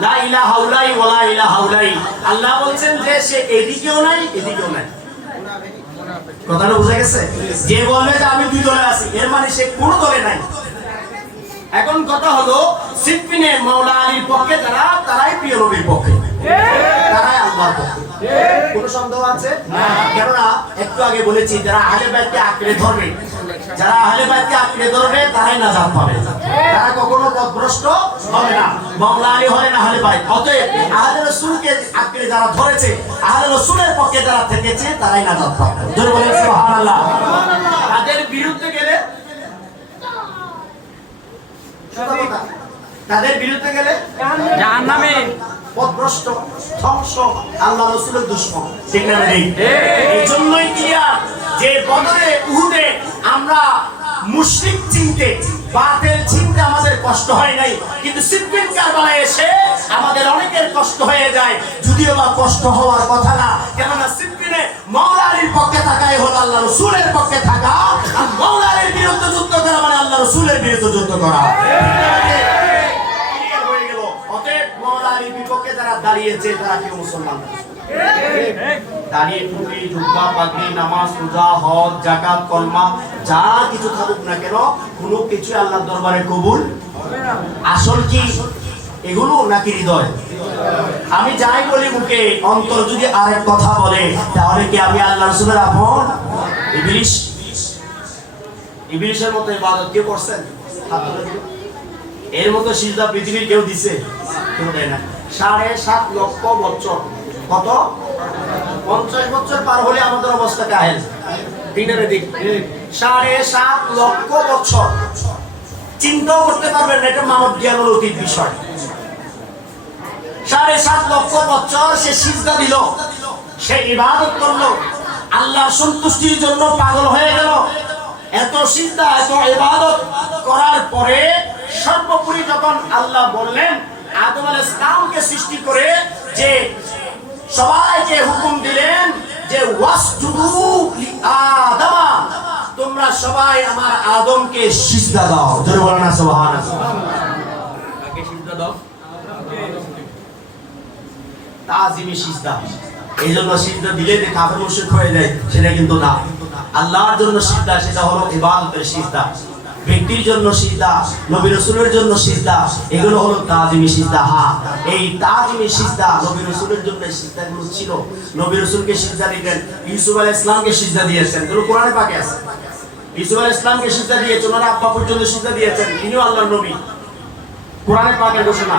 লা ইলাহা ইল্লাই ওয়া লা ইলাহা ইল্লাই। আল্লাহ বলছেন যে সে এদিকেও নাই এদিকেও নাই। কথাটা বুঝা গেছে? যে বলবে যে আমি দুই দলে আছি, এর মানে সে কোনো দলে নাই। এখন কথা হলো, সিফিনে মাওলানা আলীর পক্ষে যারা, তারাই প্রিয় নবীর পক্ষে, তারাই আল্লাহর পক্ষে। কোনো সন্দেহ আছে? কেননা একটু আগে বলেছি যারা আহলে বাইতকে আঁকড়ে ধরবে, যারা আহলে বাইতকে আঁকড়ে ধরবে তারাই নাজাত পাবে, তারা কখনো পথভ্রষ্ট হবে না। মাওলানা আলী হলেন আহলে বাইত। অতএব আহলে রাসূলকে আঁকড়ে যারা ধরেছে, আহলে রাসূলের পক্ষে যারা থেকেছে, তারাই নাজাত পাবে। জোরে বলেন সুবহানাল্লাহ। তাদের বিরুদ্ধে গেলে, তাদের বিরুদ্ধে গেলে জাহান্নামে, পথভ্রষ্ট, ধ্বংস, আল্লাহ রাসূলের দুশমন। ঠিক না বেটি? এই জন্যই ক্লিয়ার যে বদরে উহুদে আমরা মুশরিক চিনতে, বাতিল চিনতে আমাদের কষ্ট হয় নাই, কিন্তু সিফিন কারবালায় এসে আমাদের অনেকের কষ্ট হয়ে যায়, যদিও বা কষ্ট হওয়ার কথা না। কেননা সিফিনে মাওলানা আলীর পক্ষে থাকাই হলো আল্লাহ রাসূলের পক্ষে থাকা, আর মাওলানা আলীর বিরুদ্ধে যুদ্ধ করা মানে আল্লাহ রাসূলের বিরুদ্ধে যুদ্ধ করা। বিপক্ষে যারা দাঁড়িয়েছে তারা কেউ মুসলমান দাঁড়িয়ে টুপি জুব্বা পাগড়ি নামাজ রোজা হজ যাকাত কলমা যা কিছু থাকুক না কেন, কোনো কিছু আল্লাহর দরবারে কবুল আসল কি এগুলো নাকি হৃদয়? আমি যাই বলি মুখে, অন্তর যদি আরেক কথা বলে, তাহলে কি আমি আল্লাহ রাসূলের আপন? ইবলিস, ইবলিসের মতো ইবাদত কেউ করছেন? এর মতো সিজদা পৃথিবীর কেউ দিছে? কেউ দেয় না। 7.5 লক্ষ বছর, কত? 50 বছর পার হলে আমাদের অবস্থা কাহেল। দিনের দিক 7.5 লক্ষ বছর চিন্তাও করতে পারবেন না, এটা মানব জ্ঞানের অতীত বিষয়। 7.5 লক্ষ বছর সে সিজদা দিল, সে ইবাদত করলো, আল্লাহর সন্তুষ্টির জন্য পাগল হয়ে গেল। এত সিজদা এত ইবাদত করার পরে সর্বোপরি যখন আল্লাহ বললেন আদম আলাইহিস সালামকে সৃষ্টি করে যে সবাইকে হুকুম দিলেন যে ওয়াসজুদু লিআদম, তোমরা সবাই আমার আদমকে সিজদা দাও। জোরে বলেন না সুবহানাল্লাহ। কাকে সিজদা দাও? তাজিমি সিজদা। এইজন্য সিজদা দিলে যে কাফের মুশরিক হয়ে যায় সেটা কিন্তু না। আল্লাহর জন্য সিজদা, সেটা হলো ইবাদতের সিজদা। ব্যক্তির জন্য সিজদা, নবী রাসূলের জন্য সিজদা, এগুলো হলো তাজিমি সিজদা। হ্যাঁ, এই তাজিমি সিজদা নবী রাসূলের জন্য সিজদাগুলো ছিল। নবী রাসূলকে সিজদা দিতেন, ইউসুফ আলাইহিস সালামকে সিজদা দিয়েছেন, এগুলো কোরআনে পাকে আছে। ইউসুফ আলাইহিস সালামকে সিজদা দিয়েছেন, ওনার আব্বা পর্যন্ত সিজদা দিয়েছেন, তিনিও আল্লাহর নবী, কোরআনে পাকের ঘোষণা।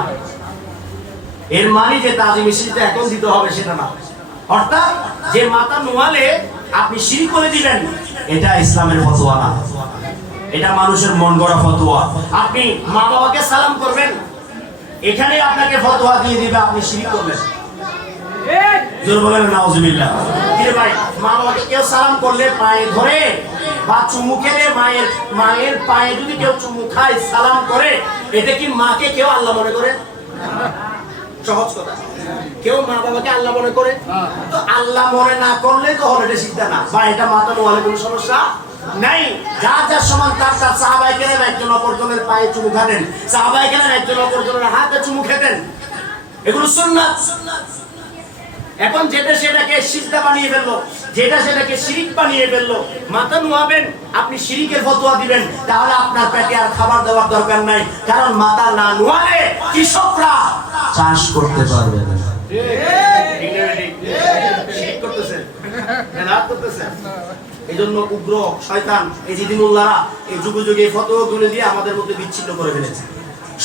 এর মানে যে তাজিমি সিজদা এখন দিতে হবে সেটা না, অর্থাৎ যে মাথা নোয়ালে আপনি শিরক করে দিবেন, এটা ইসলামের ফতোয়া না, এটা মানুষের মন গড়া ফতোয়া। আপনি মা বাবাকে সালাম করবেন, এখানে আপনাকে ফতোয়া দিয়ে দিবে আপনি শিরক করবেন। জোর বলেন নাউজুবিল্লাহ। কি রে ভাই, মা বাবাকে কেউ সালাম করলে পায়ে ধরে বা চুমু খেলে, মায়ের পায়ে যদি কেউ চুমু খায় সালাম করে, এটা কি মাকে কেউ আল্লাহ মনে করে? সহজ কথা, কেউ মা বাবাকে আল্লাহ মনে করে? তো আল্লাহ মনে না করলে তো হলো এটা সিজদা না, বা এটা মাথা নোয়ালে কোনো সমস্যা নাই। যার যার সমান তার তার। সাহাবায়ে কেরাম একজন অপরজনের পায়ে চুমু খাতেন, সাহাবায়ে কেরাম একজন অপরজনের হাতে চুমু খেতেন, এগুলো সুন্নাত। এখন যেটা সেটাকে সিজদা বানিয়ে ফেললো, যেটা সেটাকে শিরিক বানিয়ে ফেললো, মাথা নোয়াবেন, আপনি শিরিকের ফতোয়া দিবেন, তাহলে আপনার পেটে আর খাবার দেওয়ার দরকার নাই, কারণ মাথা না নোয়ালে কৃষকরা চাষ করতে পারবে না। এই জন্য উগ্র শয়তান এই জিদিমুল্লাহরা এই যুগে যুগে ফতোয়া তুলে দিয়ে আমাদের মধ্যে বিচ্ছিন্ন করে ফেলেছে,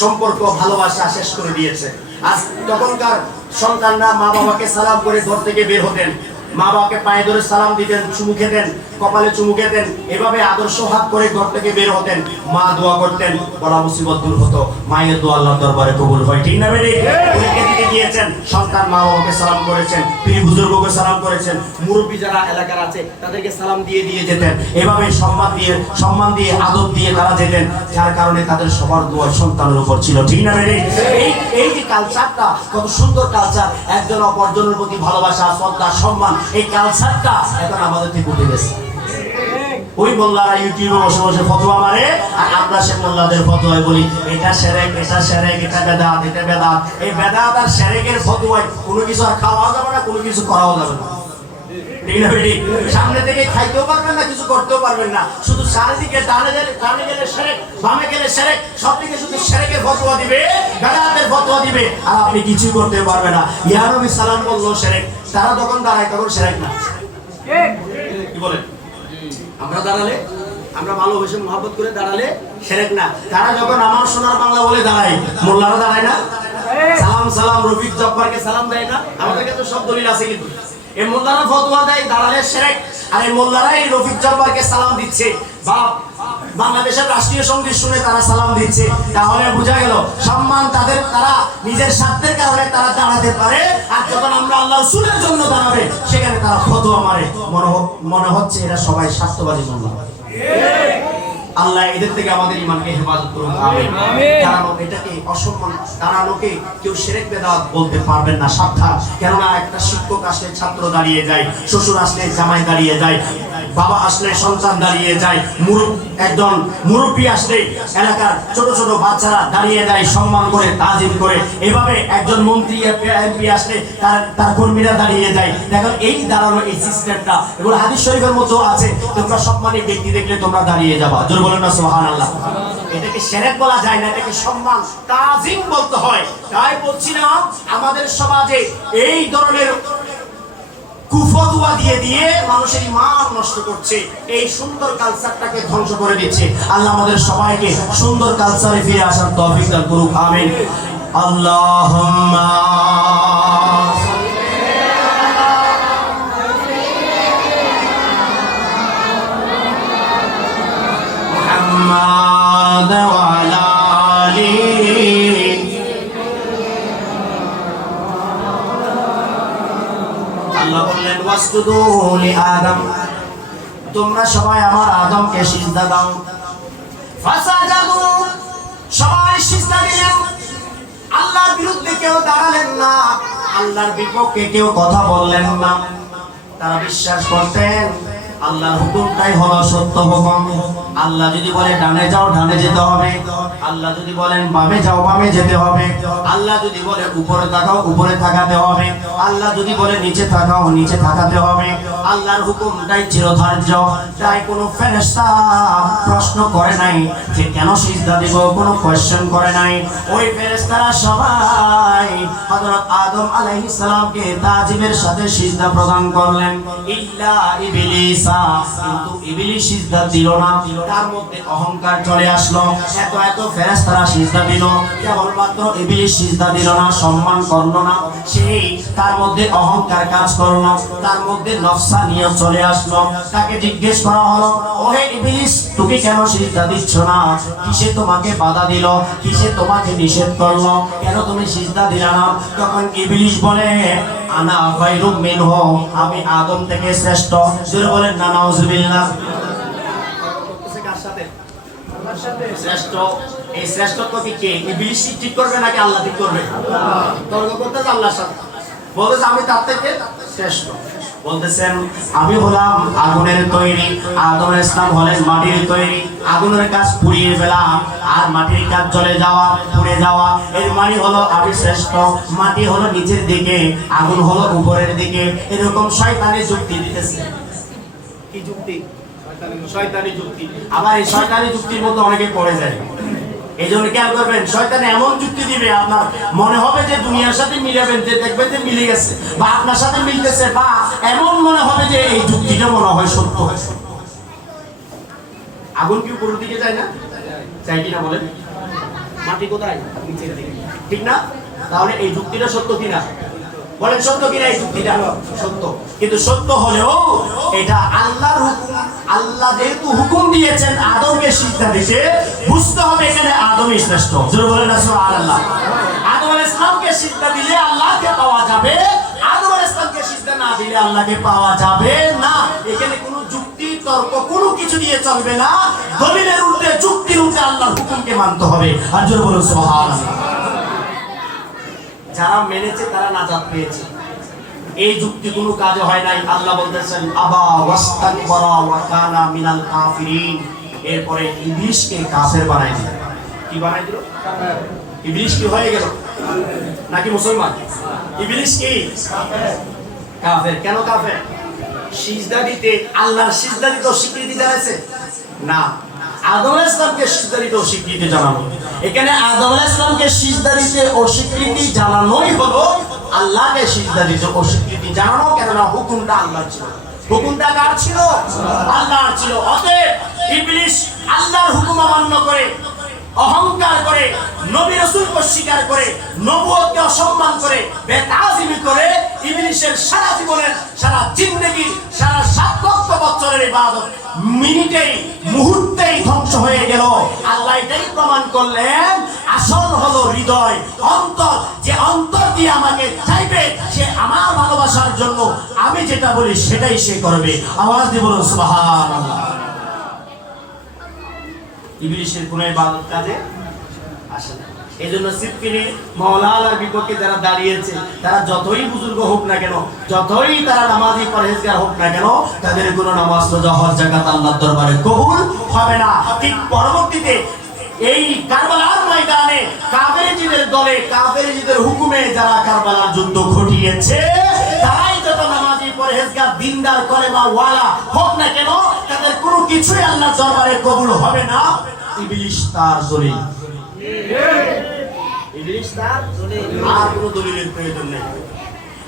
সম্পর্ক ভালোবাসা শেষ করে দিয়েছে। আজ তখনকার সন্তানরা মা বাবাকে সালাম করে ঘর থেকে বের হতেন, মা বাবাকে পায়ে ধরে সালাম দিতেন, চুমু খেতেন, কপালে চুমু খেতেন, এভাবে আদর্শ হাত করে ঘর থেকে বের হতেন। মা দোয়া করতেন, বড় মুসিবত দূর হতো, মায়ের দোয়া আল্লাহর দরবারে কবুল হয়। ঠিক না বেটি? পরীক্ষা দিতে গিয়েছেন, সন্তান মা বাবাকে সালাম করেছেন, পীর বুজুর্গকে সালাম করেছেন, মুরব্বী যারা এলাকার আছে তাদেরকে সালাম দিয়ে দিয়ে যেতেন। এভাবে সম্মান দিয়ে আদব দিয়ে তারা যেতেন, যার কারণে তাদের সবার দোয়া সন্তানের উপর ছিল। ঠিক না বেটি? এই যে কালচারটা, কত সুন্দর কালচার, একজন অপরজনের প্রতি ভালোবাসা, শ্রদ্ধা, সম্মান, এই কালচারটা এখন আমাদের থেকে উঠে গেছে। ওই মোল্লারা ইউটিউবে বসে বসে ফতোয়া মারে, আর আমরা সে মোল্লাদের ফতোয়ায় বলি এটা শিরক, এটা শিরক, এটা বেদাত, এটা বেদাত। এই বেদাত আর শিরকের ফতোয়ায় কোনো কিছু আর খাওয়াও যাবে না, কোনো কিছু করাও যাবে না। ঠিক না বেটি? সামনে থেকে খাইতেও পারবেন না, কিছু করতেও পারবেন না, শুধু চারিদিকে ডানে গেলে শিরক, বামে গেলে শিরক, সব দিকে শুধু শিরকের ফতোয়া দিবে, বেদাতের ফতোয়া দিবে, আর আপনি কিছুই করতে পারবেন না। ইয়া নবী সালাম বললো শিরক, তারা যখন দাঁড়ায় তখন শিরক না। কি বলেন? আমরা দাঁড়ালে, আমরা ভালোবেসে মহব্বত করে দাঁড়ালে শিরক না। তারা যখন আমার সোনার বাংলা বলে দাঁড়ায়, মোল্লারা দাঁড়ায় না, সালাম সালাম রফিক জব্বারকে সালাম দেয় না? আমাদের কাছে সব দলিল আছে, কিন্তু এই মোল্লারা ফতোয়া দেয় দাঁড়ালে শিরক, আর এই মোল্লারাই রফিক জব্বারকে সালাম দিচ্ছে, বা বাংলাদেশের রাষ্ট্রীয় সঙ্গীত শুনে তারা সালাম দিচ্ছে। তাহলে বোঝা গেল সম্মান তাদের, তারা নিজের স্বার্থের কারণে তারা দাঁড়াতে পারে, আর যখন আমরা আল্লাহ রাসূলের জন্য দাঁড়াবে সেখানে তারা ফতোয়া মারে। মনে হচ্ছে এরা সবাই স্বার্থবাদী মোল্লা। আল্লাহ এদের থেকে আমাদের ঈমানকে হেফাজত করুন, আমিন। কারণ এটাকে অসম্মান, দাঁড়ানোকে কেউ শিরক বেদাত বলতে পারবেন না, সাবধান। কেননা একটা শিক্ষক আসলে ছাত্র দাঁড়িয়ে যায়, শ্বশুর আসলে জামাই দাঁড়িয়ে যায়, বাবা আসলে সন্তান দাঁড়িয়ে যায়, একজন মুরব্বী আসলে এলাকার ছোট ছোট বাচ্চারা দাঁড়িয়ে যায়, সম্মান করে, তাজিম করে। এভাবে একজন মন্ত্রী এমপি আসলে তার কর্মীরা দাঁড়িয়ে যায়। দেখো এই দাঁড়ানো, এই সিস্টেমটা, এগুলো হাদিস শরীফের মধ্যেও আছে। তোমরা সম্মানী ব্যক্তি দেখলে তোমরা দাঁড়িয়ে যাবা। জোরে বলেন না সুবহানাল্লাহ। এটাকে শিরক বলা যায় না, এটাকে সম্মান, তাজিম বলতে হয়। তাই বলছিলাম আমাদের সমাজে এই ধরনের কুফতোয়া দিয়ে দিয়ে মানুষের ঈমান নষ্ট করছে, এই সুন্দর কালচারটাকে ধ্বংস করে দিচ্ছে। আল্লাহ আমাদের সবাইকে সুন্দর কালচারে ফিরে আসার তৌফিক দান করুক, আমিন। আল্লাহুম্মা মুহাম্মাদ ওয়া আলা আলিহি আল্লাহ বললেন ওয়াসজুদু লি আদম, তোমরা সবাই আমার আদমকে সিজদা দাও। ফাসাজাদু, সবাই সিজদা দিলেন। আল্লাহর বিরুদ্ধে কেউ দাঁড়ালেন না, আল্লাহর বিপক্ষে কেউ কথা বললেন না। তারা বিশ্বাস করতেন আল্লাহর হুকুমটাই হলো সত্য হুকুম। আল্লাহ যদি বলে ডানে যাও ডানে যেতে হবে, আল্লাহ যদি বলেন বামে যাও বামে যেতে হবে, আল্লাহ যদি বলে উপরে তাকাও উপরে তাকাতে হবে, আল্লাহ যদি বলে নিচে তাকাও নিচে তাকাতে হবে। আল্লাহর হুকুমটাই চিরধার্য। তাই কোনো ফেরেশতা প্রশ্ন করে নাই যে কেন সিজদা দিব, কোনো কোশ্চেন করে নাই। ওই ফেরেশতারা সবাই হযরত আদম আলাইহিস সালামকে তাজিমের সাথে সিজদা প্রদান করলেন। ইল্লা ইবলিস, কিন্তু ইবলিস সিজদা দিল না। তার মধ্যে অহংকার চলে আসলো। এত ফেরেশতারা সিজদা দিল, কেবলমাত্র ইবলিস সিজদা দিল না, সম্মান করলো না। সেই তার মধ্যে অহংকার কাজ করলো, তার মধ্যে নফসানিয়ত চলে আসলো। তাকে জিজ্ঞেস করা হলো, ওহে ইবলিস, তুমি কেন সিজদা দিচ্ছ না? কিসে তোমাকে বাধা দিল? কিসে তোমাকে নিষেধ করলো? কেন তুমি সিজদা দিলা না? তখন ইবলিস বলে, আনা খায়রুম মিনহু, আমি আদম থেকে শ্রেষ্ঠ। জোরে বলেন না নাউজুবিল্লাহ। শ্রেষ্ঠ, এই শ্রেষ্ঠত্ব কি কে? ইবলিস ঠিক করবে নাকি আল্লাহ ঠিক করবে? তর্ক করতেছে আল্লাহর সাথে, বলতেছে আমি তার থেকে শ্রেষ্ঠ। বলতেছেন আমি হলাম আগুনের তৈরি, আদম আলাইহিস সালাম হলেন মাটির তৈরি। আগুনের কাজ পুড়িয়ে ফেলা আর মাটির কাজ জ্বলে যাওয়া, পুড়ে যাওয়া, এর মানে হলো আমি শ্রেষ্ঠ। মাটি হলো নিচের দিকে, আগুন হলো উপরের দিকে। এরকম শয়তানি যুক্তি দিতেছে। কি যুক্তি? শয়তানি যুক্তি। আবার এই শয়তানি যুক্তির মধ্যে অনেকে পড়ে যায়। এই জন্য খেয়াল করবেন, শয়তান এমন যুক্তি দিবে আপনার মনে হবে যে দুনিয়ার সাথে মিলাবেন, যে দেখবেন যে মিলে গেছে বা আপনার সাথে মিলতেছে, বা এমন মনে হবে যে এই যুক্তিটা মনে হয় সত্য। আগুন কি উপরের দিকে যায় না? যায় কিনা বলেন? মাটি কোথায়? নিচের দিকে, ঠিক না? তাহলে এই যুক্তিটা সত্য কিনা বলেন? সত্য কিনা? এই যুক্তিটা সত্য। কিন্তু সত্য হলেও এটা আল্লাহর হুকুম। আল্লাহ যেহেতু হুকুম দিয়েছেন আদমকে সিজদা দিতে, বুঝতে হবে এখানে আদমই শ্রেষ্ঠ। জোরে বলেন না সুবহানাল্লাহ। আদম আলাইহিস সালামকে সিজদা দিলে আল্লাহকে পাওয়া যাবে, আদম আলাইহিস সালামকে সিজদা না দিলে আল্লাহকে পাওয়া যাবে না। এখানে কোনো যুক্তি তর্ক কোনো কিছু দিয়ে চলবে না। দলিলের উল্টে, যুক্তির উল্টে আল্লাহর হুকুমকে মানতে হবে। আর জোরে বলুন সুবহানাল্লাহ। যারা মেনেছে তারা নাজাত পেয়েছে। এই যুক্তি কোনো কাজে হয় নাই। আল্লাহ বলতেছেন আবা ওয়াস্তাকবারা ওয়া কানা মিনাল কাফিরিন। এরপরে ইবলিসকে কাফের বানাই দিল। কি বানাই দিল? কাফের। ইবলিস কি হয়ে গেল নাকি মুসলমান? ইবলিস কি কাফের। কেন কাফের? সিজদা দিতে, আল্লাহর সিজদা দিতে স্বীকৃতি জানাইছে না, আদম আলাইহিস সালামকে সিজদা দিতে স্বীকৃতি জানানো। এখানে আদম আলাইহিস সালামকে সিজদা দিতে অস্বীকৃতি জানানোই হলো আল্লাহকে সিজদা দিতে অস্বীকৃতি জানানো। কেননা হুকুমটা আল্লাহর ছিল। হুকুমটা কার ছিল? আল্লাহর ছিল। অতএব ইবলিস আল্লাহর হুকুম অমান্য করে, অহংকার করে, নবী রাসূলকে অস্বীকার করে, নবুয়তকে অসম্মান করে, বেতাজিমি করে, ইবলিসের সারা জীবনের, সারা জিন্দেগি, সারা 7 লক্ষ বছরের ইবাদত মিনিটেই, মুহূর্তেই ধ্বংস হয়ে গেল। আল্লাহ এটাই প্রমাণ করলেন আসল হলো হৃদয়, অন্তর। যে অন্তর দিয়ে আমাকে চাইবে, সে আমার ভালোবাসার জন্য আমি যেটা বলি সেটাই সে করবে। আওয়াজ দিয়ে বলুন সুবহানাল্লাহ। ইবলিসের কোন ইবাদত কাজে আসে না। এজন্য সিদ্দিকী মাওলানার বিপক্ষে যারা দাঁড়িয়েছে, তারা যতই বুজুর্গ হোক না কেন, যতই তারা নামাজি পরহেজগার হোক না কেন, তাদের কোনো নামাজ রোজা হজ যাকাত আল্লাহর দরবারে কবুল হবে না। ঠিক পরবর্তীতে এই কারবালার ময়দানে কাফেরদের দলে, কাফেরদের হুকুমে যারা কারবালার যুদ্ধ ঘটিয়েছে, তারাই যত নামাজি পরহেজগার দিনদার কলেমা ওয়ালা হোক না কেন, তাদের কোনো কিছুই আল্লাহর দরবারে কবুল হবে না। ইবলিস তার দলিল, ইবলিস তার দলিল, আর কোনো দলিলের প্রয়োজন নেই।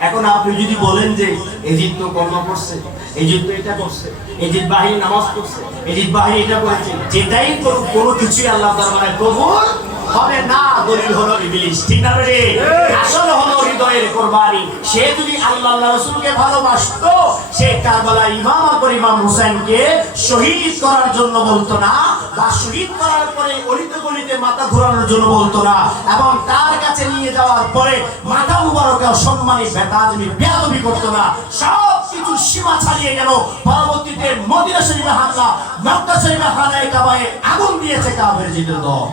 এখন আপনি যদি বলেন যে এজিদ তো কর্ম করছে, এজিদ তো এটা করছে, এজিদ বাহিনী নামাজ পড়ছে, এজিদ বাহিনী এটা করেছে, যেটাই কোনো কিছুই আল্লাহ দরবারে কবুল হবে না। দলিল হলো ইবলিস, ঠিক না? আসলে হলো হৃদয়ের কোরবানি। সে যদি আল্লাহ রাসূলকে ভালোবাসতো, সে কারবালায় ইমাম হুসাইনকে শহীদ করার জন্য বলতো না, বা শহীদ করার পরে অলিতে গলিতে মাথা ঘোরানোর জন্য বলতো না, এবং তার কাছে নিয়ে যাওয়ার পরে মাথা মুবারকে অসম্মানী বেয়াদবি করতো না। সব কিছু সীমা ছাড়িয়ে গেল। পরবর্তীতে মদিনা শরীফে হামলা, মক্কা শরীফে খানায়ে কাবায় আগুন দিয়েছে কাফেরদের দল।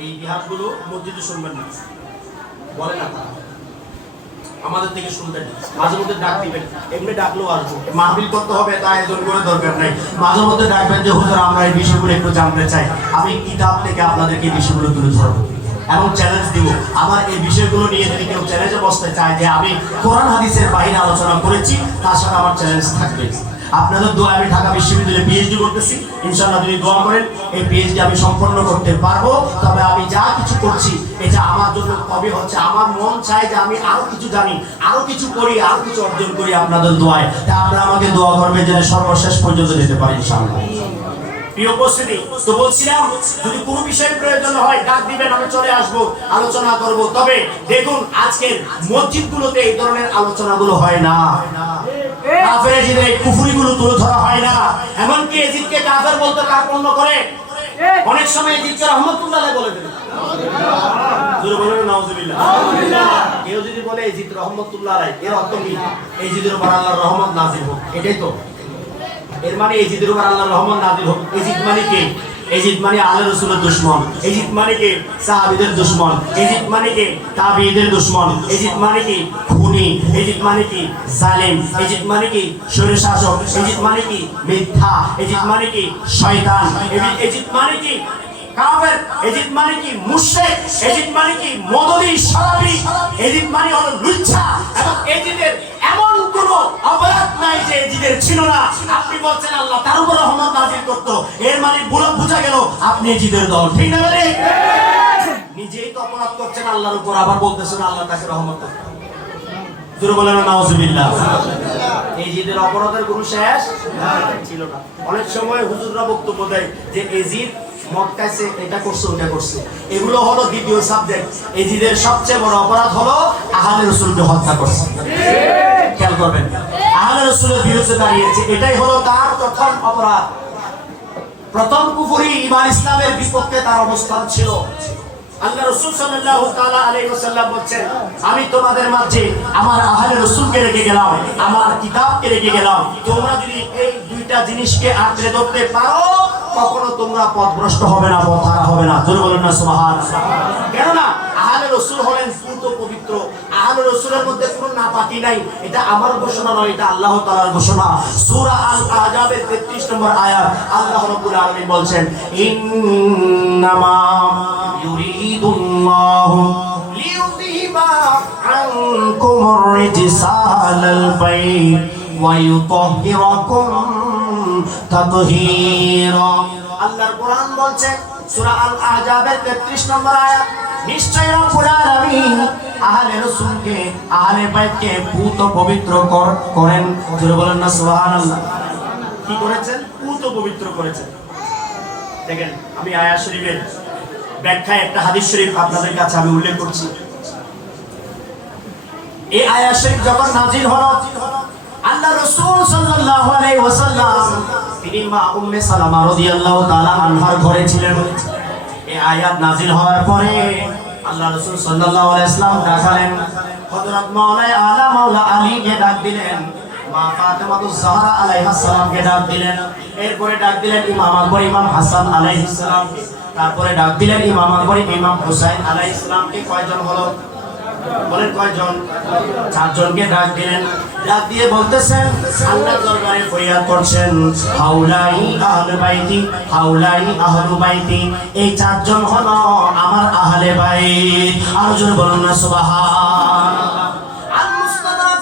এই ইতিহাসগুলো মসজিদে শুনবেন না, বলে না তারা, আমাদের থেকে শুনবেন। মাঝে মধ্যে ডাক দিবেন, এমনি ডাকলেও আসবো, মাহফিল করতে হবে তা আয়োজন করে দরকার নাই। মাঝে মধ্যে ডাকবেন যে হুজুর আমরা এই বিষয়গুলো একটু জানতে চাই, আমি কিতাব থেকে আপনাদেরকে এই বিষয়গুলো তুলে ধরবো এবং চ্যালেঞ্জ দিব। আমার এই বিষয়গুলো নিয়ে যদি কেউ চ্যালেঞ্জে বসতে চায় যে আমি কোরআন হাদিসের বাইরে আলোচনা করেছি, তার সাথে আমার চ্যালেঞ্জ থাকবে। আপনাদের দোয়া আমি ঢাকা বিশ্ববিদ্যালয়ে পিএইচডি করতেছি, ইনশাআল্লাহ যদি দোয়া করেন এই পিএইচডি আমি সম্পন্ন করতে পারবো। তবে আমি যা কিছু করছি এটা আমার জন্য কবি হচ্ছে, আমার মন চায় যে আমি আরো কিছু জানি, আরো কিছু করি, আরো কিছু অর্জন করি আপনাদের দোয়ায়। তা আপনারা আমাকে দোয়া করবেন যেন সর্বশেষ পর্যন্ত যেতে পারি ইনশাআল্লাহ। প্রিয় উপস্থিতি, তো বলছিলাম যদি কোনো বিষয় প্রয়োজন হয় ডাক দিবেন, আমি চলে আসবো, আলোচনা করব। তবে দেখুন আজকের মসজিদগুলোতে এই ধরনের আলোচনাগুলো হয় না, কাফের এজিদের কুফরিগুলো তুলে ধরা হয় না। এমনকি এজিদকে কাফের বলতে কার্পণ্য করে, অনেক সময় এজিদকে রহমতুল্লাহ বলে দেয়। জোরে বলেন নাউজুবিল্লাহ। কেউ যদি বলে এজিদ রহমতুল্লাহ আলাইহি, এর অর্থ কি? এজিদের উপর আল্লাহর রহমত নাযিল হোক, এটাই তো এর মানে। এজিদের উপর আল্লাহর রহমত নাযিল হোক। এজিদ মানে কে? এজিদ মানে আল্লাহ রাসূলের দুশমন। এজিদ মানে কে? সাহাবীদের দুশমন। এজিদ মানে কে? তাবিঈদের দুশমন। এজিদ মানে কি? খুনি। এজিদ মানে কি? জালেম। এজিদ মানে কি? স্বৈরশাসক। এজিদ মানে কি? মিথ্যা। এজিদ মানে কি? শয়তান। এজিদ মানে কি? কাফের। এজিদ মানে কি? মুশরিক। এজিদ মানে কি? মদদি শরাবি। এজিদ মানে হলো লুচ্ছা। এবং এজিদের এমন কোন অপরাধ নাই যে এজিদের ছিল না। আপনি বলছেন আল্লাহ তার উপর রহমত নাযিল করত, এর মানে বুঝা গেল আপনি এজিদের দল, ঠিক না? মানে নিজেই তো অপরাধ করছেন আল্লাহর উপর, আবার বলতেছেন আল্লাহ তাকে রহমত করত। জোরে বলেন নাউজুবিল্লাহ। এজিদের অপরাধের কোনো শেষ ছিল না। অনেক সময় হুজুররা বক্তব্য দেয় যে এজিদ মক্কায় এটা করছে ওটা করছে, এগুলো হলো দ্বিতীয় সাবজেক্ট। এজিদের সবচেয়ে বড় অপরাধ হলো আহলে রাসূলকে হত্যা করছে। খেয়াল করবেন, আহলে রাসূলের বিরুদ্ধে দাঁড়িয়েছে, এটাই হলো তার প্রথম অপরাধ। প্রথম কুফরি ঈমান ইসলামের বিপক্ষে তার অবস্থান ছিল। আল্লাহ রাসূল সাল্লাল্লাহু তাআলা আলাইহি ওয়াসাল্লাম বলেন, আমি তোমাদের মাঝে আমার আহলে রাসূলকে রেখে গেলাম, আমার কিতাবকে রেখে গেলাম। তোমরা যদি এই দুইটা জিনিসকে আঁকড়ে ধরতে পারো, কখনো তোমরা পথভ্রষ্ট হবে না, পথহারা হবে না। জোরে বলেন না সুবহানাল্লাহ। কেননা আহলে রাসূল হলেন পূর্ণ পবিত্র। আহলে রাসূলের মধ্যে কোনো নাপাকি নাই। এটা আমার ঘোষণা নয়, এটা আল্লাহ তাআলার ঘোষণা। সূরা আল আহজাবের 33 নম্বর আয়াত আল্লাহ রাব্বুল আলামিন বলছেন, ইন্নামা ইউরিদুল্লাহু লিইউযহিবা আনকুমুর রিজসা আলাল বাইত ওয়া ইউতাহহিরাকুম তাতহীরা। আল্লাহর কোরআন বলছে সূরা আল আহজাবের 33 নম্বর আয়াত, নিশ্চয় রব্বুল আলামিন আহলে রাসূলকে, আহলে বাইতকে পূত পবিত্র করেন। জোরে বলেন না সুবহানাল্লাহ। কি করেছেন? পূত পবিত্র করেছেন। দেখেন আমি আয়াত শরীফের ব্যাখ্যায় একটা হাদিস শরীফ আপনাদের কাছে আমি উল্লেখ করছি। এই আয়াত শরীফ যখন নাযিল হলো, আল্লাহ রাসূল সাল্লাল্লাহু আলাইহি ওয়াসাল্লাম তিনি মা উম্মে সালামা রাদিয়াল্লাহু তাআলা আনহার ঘরে ছিলেন। এই আয়াত নাযিল হওয়ার পরে আল্লাহ রাসূল সাল্লাল্লাহু আলাইহি ওয়াসাল্লাম ডাকলেন, হযরত মাওলানা আলা মাওলা আলীকে ডাক দিলেন, মা ফাতেমাতুজ জাহরা আলাইহিস সালামকে ডাক দিলেন, এরপরে ডাক দিলেন ইমাম আকবর ইমাম হাসান আলাইহিস সালামকে, তারপরে ডাক দিলেন ইমাম আকবর ইমাম হুসাইন আলাইহিস সালামকে। কয়জন হলো? বলেন কয়জন? 4 জনকে ডাক দিলেন। ডাক দিয়ে বলতেছেন, আল্লাহর দরবারে ফরিয়াদ করছেন, হাউলাই আহলে বাইতি, হাউলাই আহলু বাইতি। এই 4 জন হলো আমার আহলে বাইত। আর জোরে বলুন না সুবহানাল্লাহ। আল মুসনাদ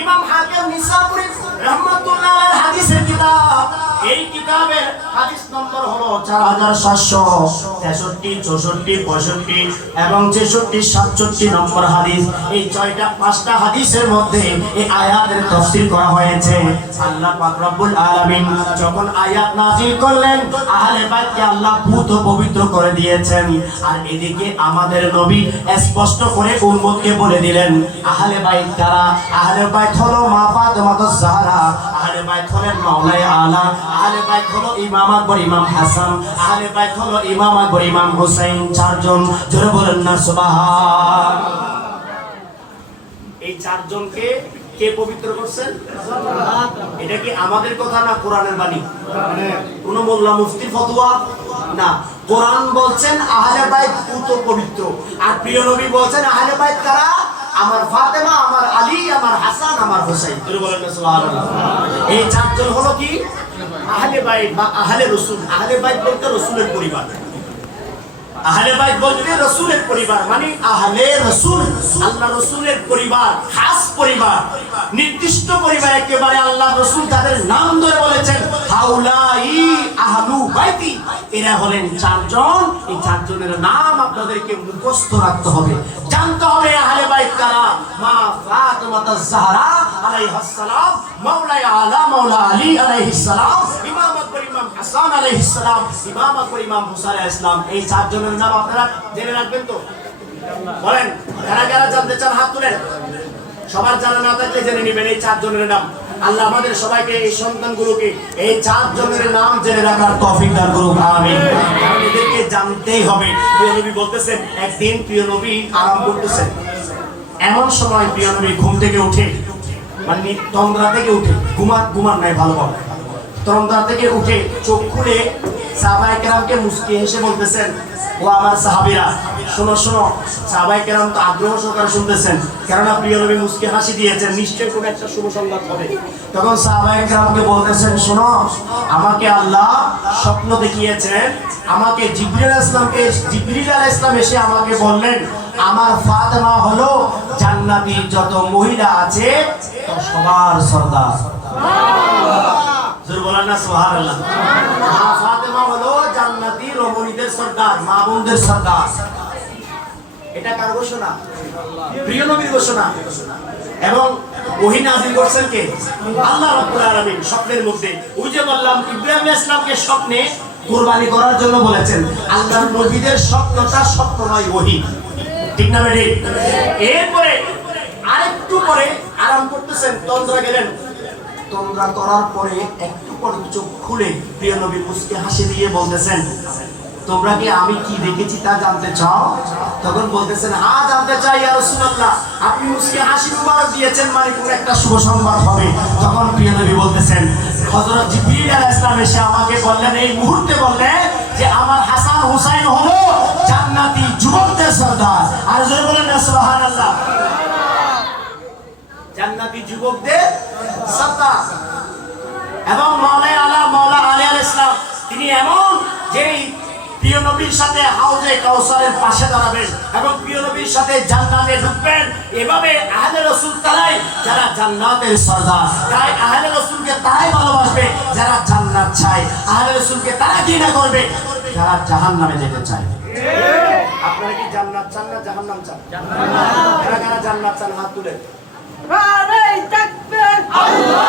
ইমাম হাকিম নিসাপুরি রাহমাতুল্লাহ আলাইহি হাদিসের কিতাব, এই কিতাবের হাদিস নম্বর হলো 4763, 64, 65 এবং 66, 67 নম্বর হাদিস। এই 5টা হাদিসের মধ্যে এই আয়াতের তাফসীর করা হয়েছে। আল্লাহ পাক রব্বুল আলামিন যখন আয়াত নাযিল করলেন, আহলে বাইতকে আল্লাহ পূত পবিত্র করে দিয়েছেন। আর এদিকে আমাদের নবী স্পষ্ট করে উম্মতকে বলে দিলেন আহলে বাইত কারা। আহলে বাইত হলো মা ফাতেমাতুজ জাহরা, আহলে বাইত হলেন মাওলাই আলা, আহলে বাইত হলো ইমাম আকবর, ইমাম হাসান, আহলে বাইত হলো ইমাম আকবর, ইমাম হুসাইন, 4 জন। জোরে বলেন না সুবহান। এই 4 জনকে কে পবিত্র করছেন? এটা কি আমাদের কথা না কোরআনের বাণী? কোন মোল্লা মুফতি ফতোয়া না, কোরআন বলছেন আহলে বাইত পূত পবিত্র। আর প্রিয় নবী বলছেন আহলে বাইত কারা? আমার ফাতেমা, আমার আলী, আমার হাসান, আমার হুসাইন। জোরে বলেন না সুবহানাল্লাহ। এই 4 জন হলো কি আহলে বাইত বা আহলে রাসূল। আহলে বাইত বলতে রাসূলের পরিবার। আহলে বাইত বলতে রাসূলের পরিবার, মানে আহলে রাসূল, আল্লাহ রাসূলের পরিবার, খাস পরিবার, নির্দিষ্ট পরিবার। একেবারে আল্লাহ রাসূল তাদের নাম ধরে বলেছেন হাউলাই আহলু বাইতি। এরা হলেন 4 জন। এই 4 জনের নাম আপনাদেরকে মুখস্থ রাখতে হবে, জানতে হবে। আহলে বাইত কারা? মা ফাতেমাতুজ জাহরা আলাইহিস সালাম, মাওলাই আলা মাওলা আলী আলাইহিস সালাম, ইমাম আকবর, ইমাম হাসান আলাইহিস সালাম, ইমাম আকবর, ইমাম হুসাইন আলাইহিস সালাম। এই 4 জনের নাম আপনারা জেনে রাখবেন তো? বলেন, কারা কারা জানতে চান হাত তুলেন। সবার জানা না থাকলে জেনে নেবেন এই 4 জনের নাম। আল্লাহ আমাদের সবাইকে, এই সন্তানগুলোকে এই 4 জনের নাম জেনে রাখার তৌফিক দান করুন, আমিন। কারণ এদেরকে জানতেই হবে। প্রিয় নবী বলতেছেন, একদিন প্রিয় নবী আরাম করতেছেন। এমন সময় প্রিয় নবী ঘুম থেকে উঠে, মানে তন্দ্রা থেকে উঠে, ঘুমান নাই ভালোভাবে, তন্দ্রা থেকে উঠে চোখ খুলে সাহাবায়ে কেরামকে মুস্কি হেসে বলতেছেন, ও আমার সাহাবীরা শোনো শোনো। সাহাবায়ে কেরাম তো আগ্রহ সহকারে শুনতেছেন, কেননা প্রিয় নবী মুস্কি হাসি দিয়েছেন, নিশ্চয়ই কোনো একটা শুভ সংবাদ হবে। তখন সাহাবায়ে কেরামকে বলতেছেন, শোনো, আমাকে আল্লাহ স্বপ্ন দেখিয়েছেন। আমাকে জিবরিল আলাইহিস সালাম এসে আমাকে বললেন, আমার ফাতেমা হলো জান্নাতি যত মহিলা আছে সবার সরদার। জোরে বলেন না সুবহানাল্লাহ। মা ফাতেমা হলো জান্নাতি রমণীদের সরদার, মা বোনদের সরদার। এটা কার ঘোষণা? প্রিয় নবীর ঘোষণা। এবং ওহী নাযিল করছেন কে? আল্লাহ রাব্বুল আলামিন স্বপ্নের মধ্যে। ওই যে বললাম ইব্রাহিম আলাইহিস সালামকে স্বপ্নে কুরবানি করার জন্য বলেছেন। আল্লাহর নবীদের স্বপ্নটা স্বপ্ন নয়, ওহী। ঠিক না বেটি? এরপরে আরেকটু পরে আরাম করতেছেন, তন্দ্রা গেলেন। তন্দ্রা করার পরে একটু পরে চোখ খুলে প্রিয় নবী মুস্কি হাসি দিয়ে বলতেছেন, তোমরা কি আমি কি দেখেছি তা জানতে চাও? তখন বলতেছেন, হ্যাঁ জানতে চাই ইয়া রাসূলুল্লাহ। আপনি মুস্কি হাসি মুবারক দিয়েছেন, মানে কোনো একটা শুভ সংবাদ হবে। তখন প্রিয় নবী বলতেছেন, হযরত জিবরিল আলাইহিস সালাম এসে আমাকে বললেন, এই মুহূর্তে বললেন যে আমার হাসান হুসাইন হলো জান্নাতি যুবকদের সরদার। আর জোরে বলেন না সুবহানাল্লাহ। জান্নাতি যুবকদের সরদার। এবং মাওলাই আলা মাওলা আলী আলাইহিস সালাম, তিনি এমন যেই প্রিয় নবীর সাথে হাউজে কাউসারের পাশে দাঁড়াবেন এবং প্রিয় নবীর সাথে জান্নাতে ঢুকবেন। এভাবে আহলে রাসূল তারাই যারা জান্নাতের সরদার। তাই আহলে রাসূলকে তারাই ভালোবাসবে যারা জান্নাত চায়। আহলে রাসূলকে তারা ঘৃণা করবে যারা জাহান্নামে যেতে চায়। আপনারা কি জান্নাত চান না জাহান্নাম চান? জান্নাত। কারা কারা জান্নাত চান হাত তুলে। নারে তাকবীর, আল্লাহু